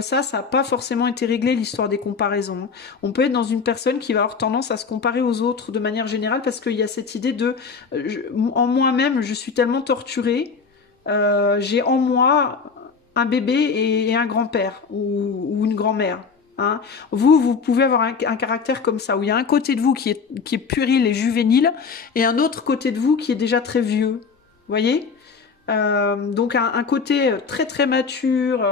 Ça n'a pas forcément été réglé, l'histoire des comparaisons. On peut être dans une personne qui va avoir tendance à se comparer aux autres de manière générale, parce qu'il y a cette idée de en moi-même, je suis tellement torturée, j'ai en moi un bébé et un grand-père ou une grand-mère. Hein. Vous pouvez avoir un caractère comme ça, où il y a un côté de vous qui est puéril et juvénile, et un autre côté de vous qui est déjà très vieux. Vous voyez ? Donc un côté très très mature,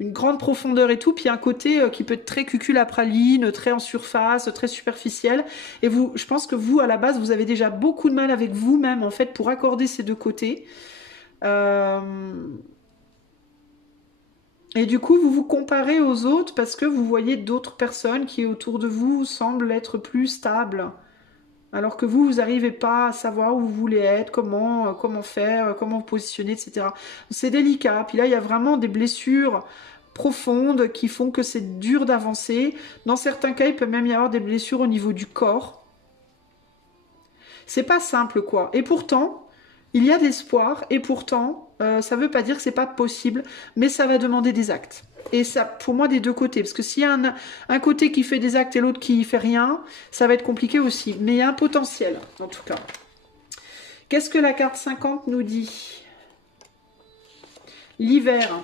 une grande profondeur et tout, puis un côté qui peut être très cucul-à-praline, très en surface, très superficiel. Et je pense que vous, à la base, vous avez déjà beaucoup de mal avec vous-même, en fait, pour accorder ces 2 côtés. Et du coup, vous vous comparez aux autres parce que vous voyez d'autres personnes qui, autour de vous, semblent être plus stables. Alors que vous n'arrivez pas à savoir où vous voulez être, comment faire, comment vous positionner, etc. C'est délicat. Puis là, il y a vraiment des blessures profondes qui font que c'est dur d'avancer. Dans certains cas, il peut même y avoir des blessures au niveau du corps. C'est pas simple, quoi. Et pourtant, il y a de l'espoir. Et pourtant, ça ne veut pas dire que c'est pas possible, mais ça va demander des actes. Et ça, pour moi, des 2 côtés. Parce que s'il y a un côté qui fait des actes et l'autre qui fait rien, ça va être compliqué aussi. Mais il y a un potentiel, en tout cas. Qu'est-ce que la carte 50 nous dit ? L'hiver.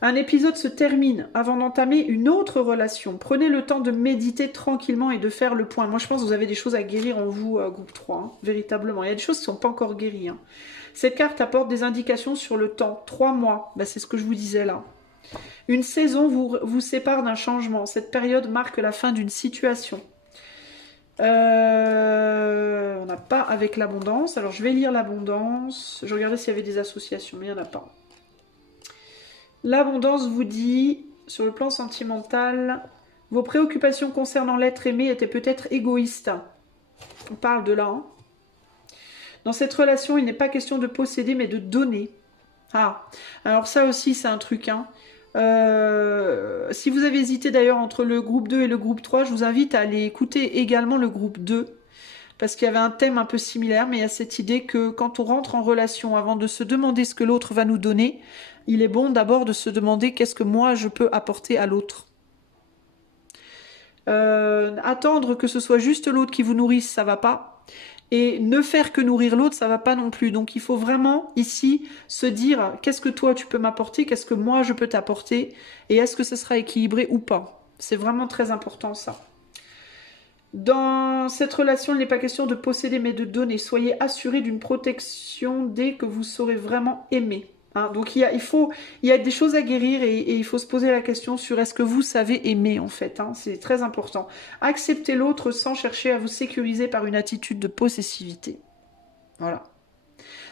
Un épisode se termine avant d'entamer une autre relation. Prenez le temps de méditer tranquillement et de faire le point. Moi, je pense que vous avez des choses à guérir en vous, groupe 3, hein, véritablement. Il y a des choses qui ne sont pas encore guéries. Hein. Cette carte apporte des indications sur le temps. 3 mois, ben, c'est ce que je vous disais là. Une saison vous sépare d'un changement. Cette période marque la fin d'une situation. On n'a pas avec l'abondance. Alors, je vais lire l'abondance. Je regardais s'il y avait des associations, mais il n'y en a pas. L'abondance vous dit, sur le plan sentimental, vos préoccupations concernant l'être aimé étaient peut-être égoïstes. On parle de là. Hein. Dans cette relation, il n'est pas question de posséder, mais de donner. Ah, alors ça aussi, c'est un truc. Hein. Si vous avez hésité d'ailleurs entre le groupe 2 et le groupe 3, je vous invite à aller écouter également le groupe 2. Parce qu'il y avait un thème un peu similaire, mais il y a cette idée que quand on rentre en relation, avant de se demander ce que l'autre va nous donner, il est bon d'abord de se demander qu'est-ce que moi je peux apporter à l'autre. Attendre que ce soit juste l'autre qui vous nourrisse, ça va pas. Et ne faire que nourrir l'autre, ça va pas non plus. Donc il faut vraiment ici se dire qu'est-ce que toi tu peux m'apporter, qu'est-ce que moi je peux t'apporter, et est-ce que ce sera équilibré ou pas. C'est vraiment très important ça. Dans cette relation, il n'est pas question de posséder mais de donner. Soyez assurés d'une protection dès que vous saurez vraiment aimer. Hein. Donc il y a des choses à guérir et il faut se poser la question sur est-ce que vous savez aimer en fait. Hein. C'est très important. Accepter l'autre sans chercher à vous sécuriser par une attitude de possessivité. Voilà.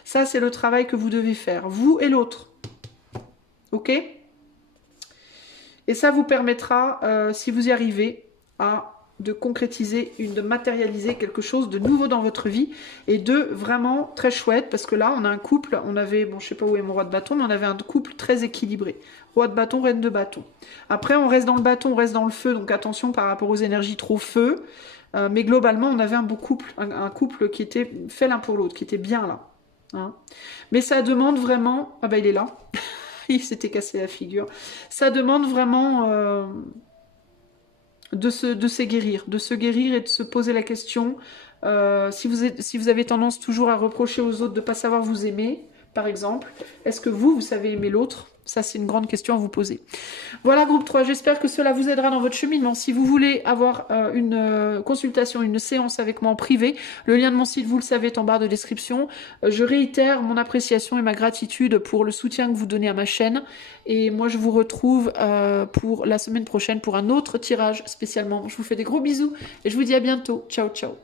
Ça, c'est le travail que vous devez faire, vous et l'autre. Ok? Et ça vous permettra, si vous y arrivez, de concrétiser, de matérialiser quelque chose de nouveau dans votre vie et de vraiment très chouette, parce que là, on a un couple, on avait, bon, je sais pas où est mon roi de bâton, mais on avait un couple très équilibré. Roi de bâton, reine de bâton. Après, on reste dans le bâton, on reste dans le feu, donc attention par rapport aux énergies trop feu. Mais globalement, on avait un beau couple, un couple qui était fait l'un pour l'autre, qui était bien là. Hein. Mais ça demande vraiment... Ah bah il est là. Il s'était cassé la figure. Ça demande vraiment de se guérir et de se poser la question. Si vous avez tendance toujours à reprocher aux autres de ne pas savoir vous aimer, par exemple, est-ce que vous savez aimer l'autre? Ça, c'est une grande question à vous poser. Voilà, groupe 3, j'espère que cela vous aidera dans votre cheminement. Si vous voulez avoir une consultation, une séance avec moi en privé, le lien de mon site, vous le savez, est en barre de description. Je réitère mon appréciation et ma gratitude pour le soutien que vous donnez à ma chaîne. Et moi, je vous retrouve pour la semaine prochaine pour un autre tirage spécialement. Je vous fais des gros bisous et je vous dis à bientôt. Ciao, ciao.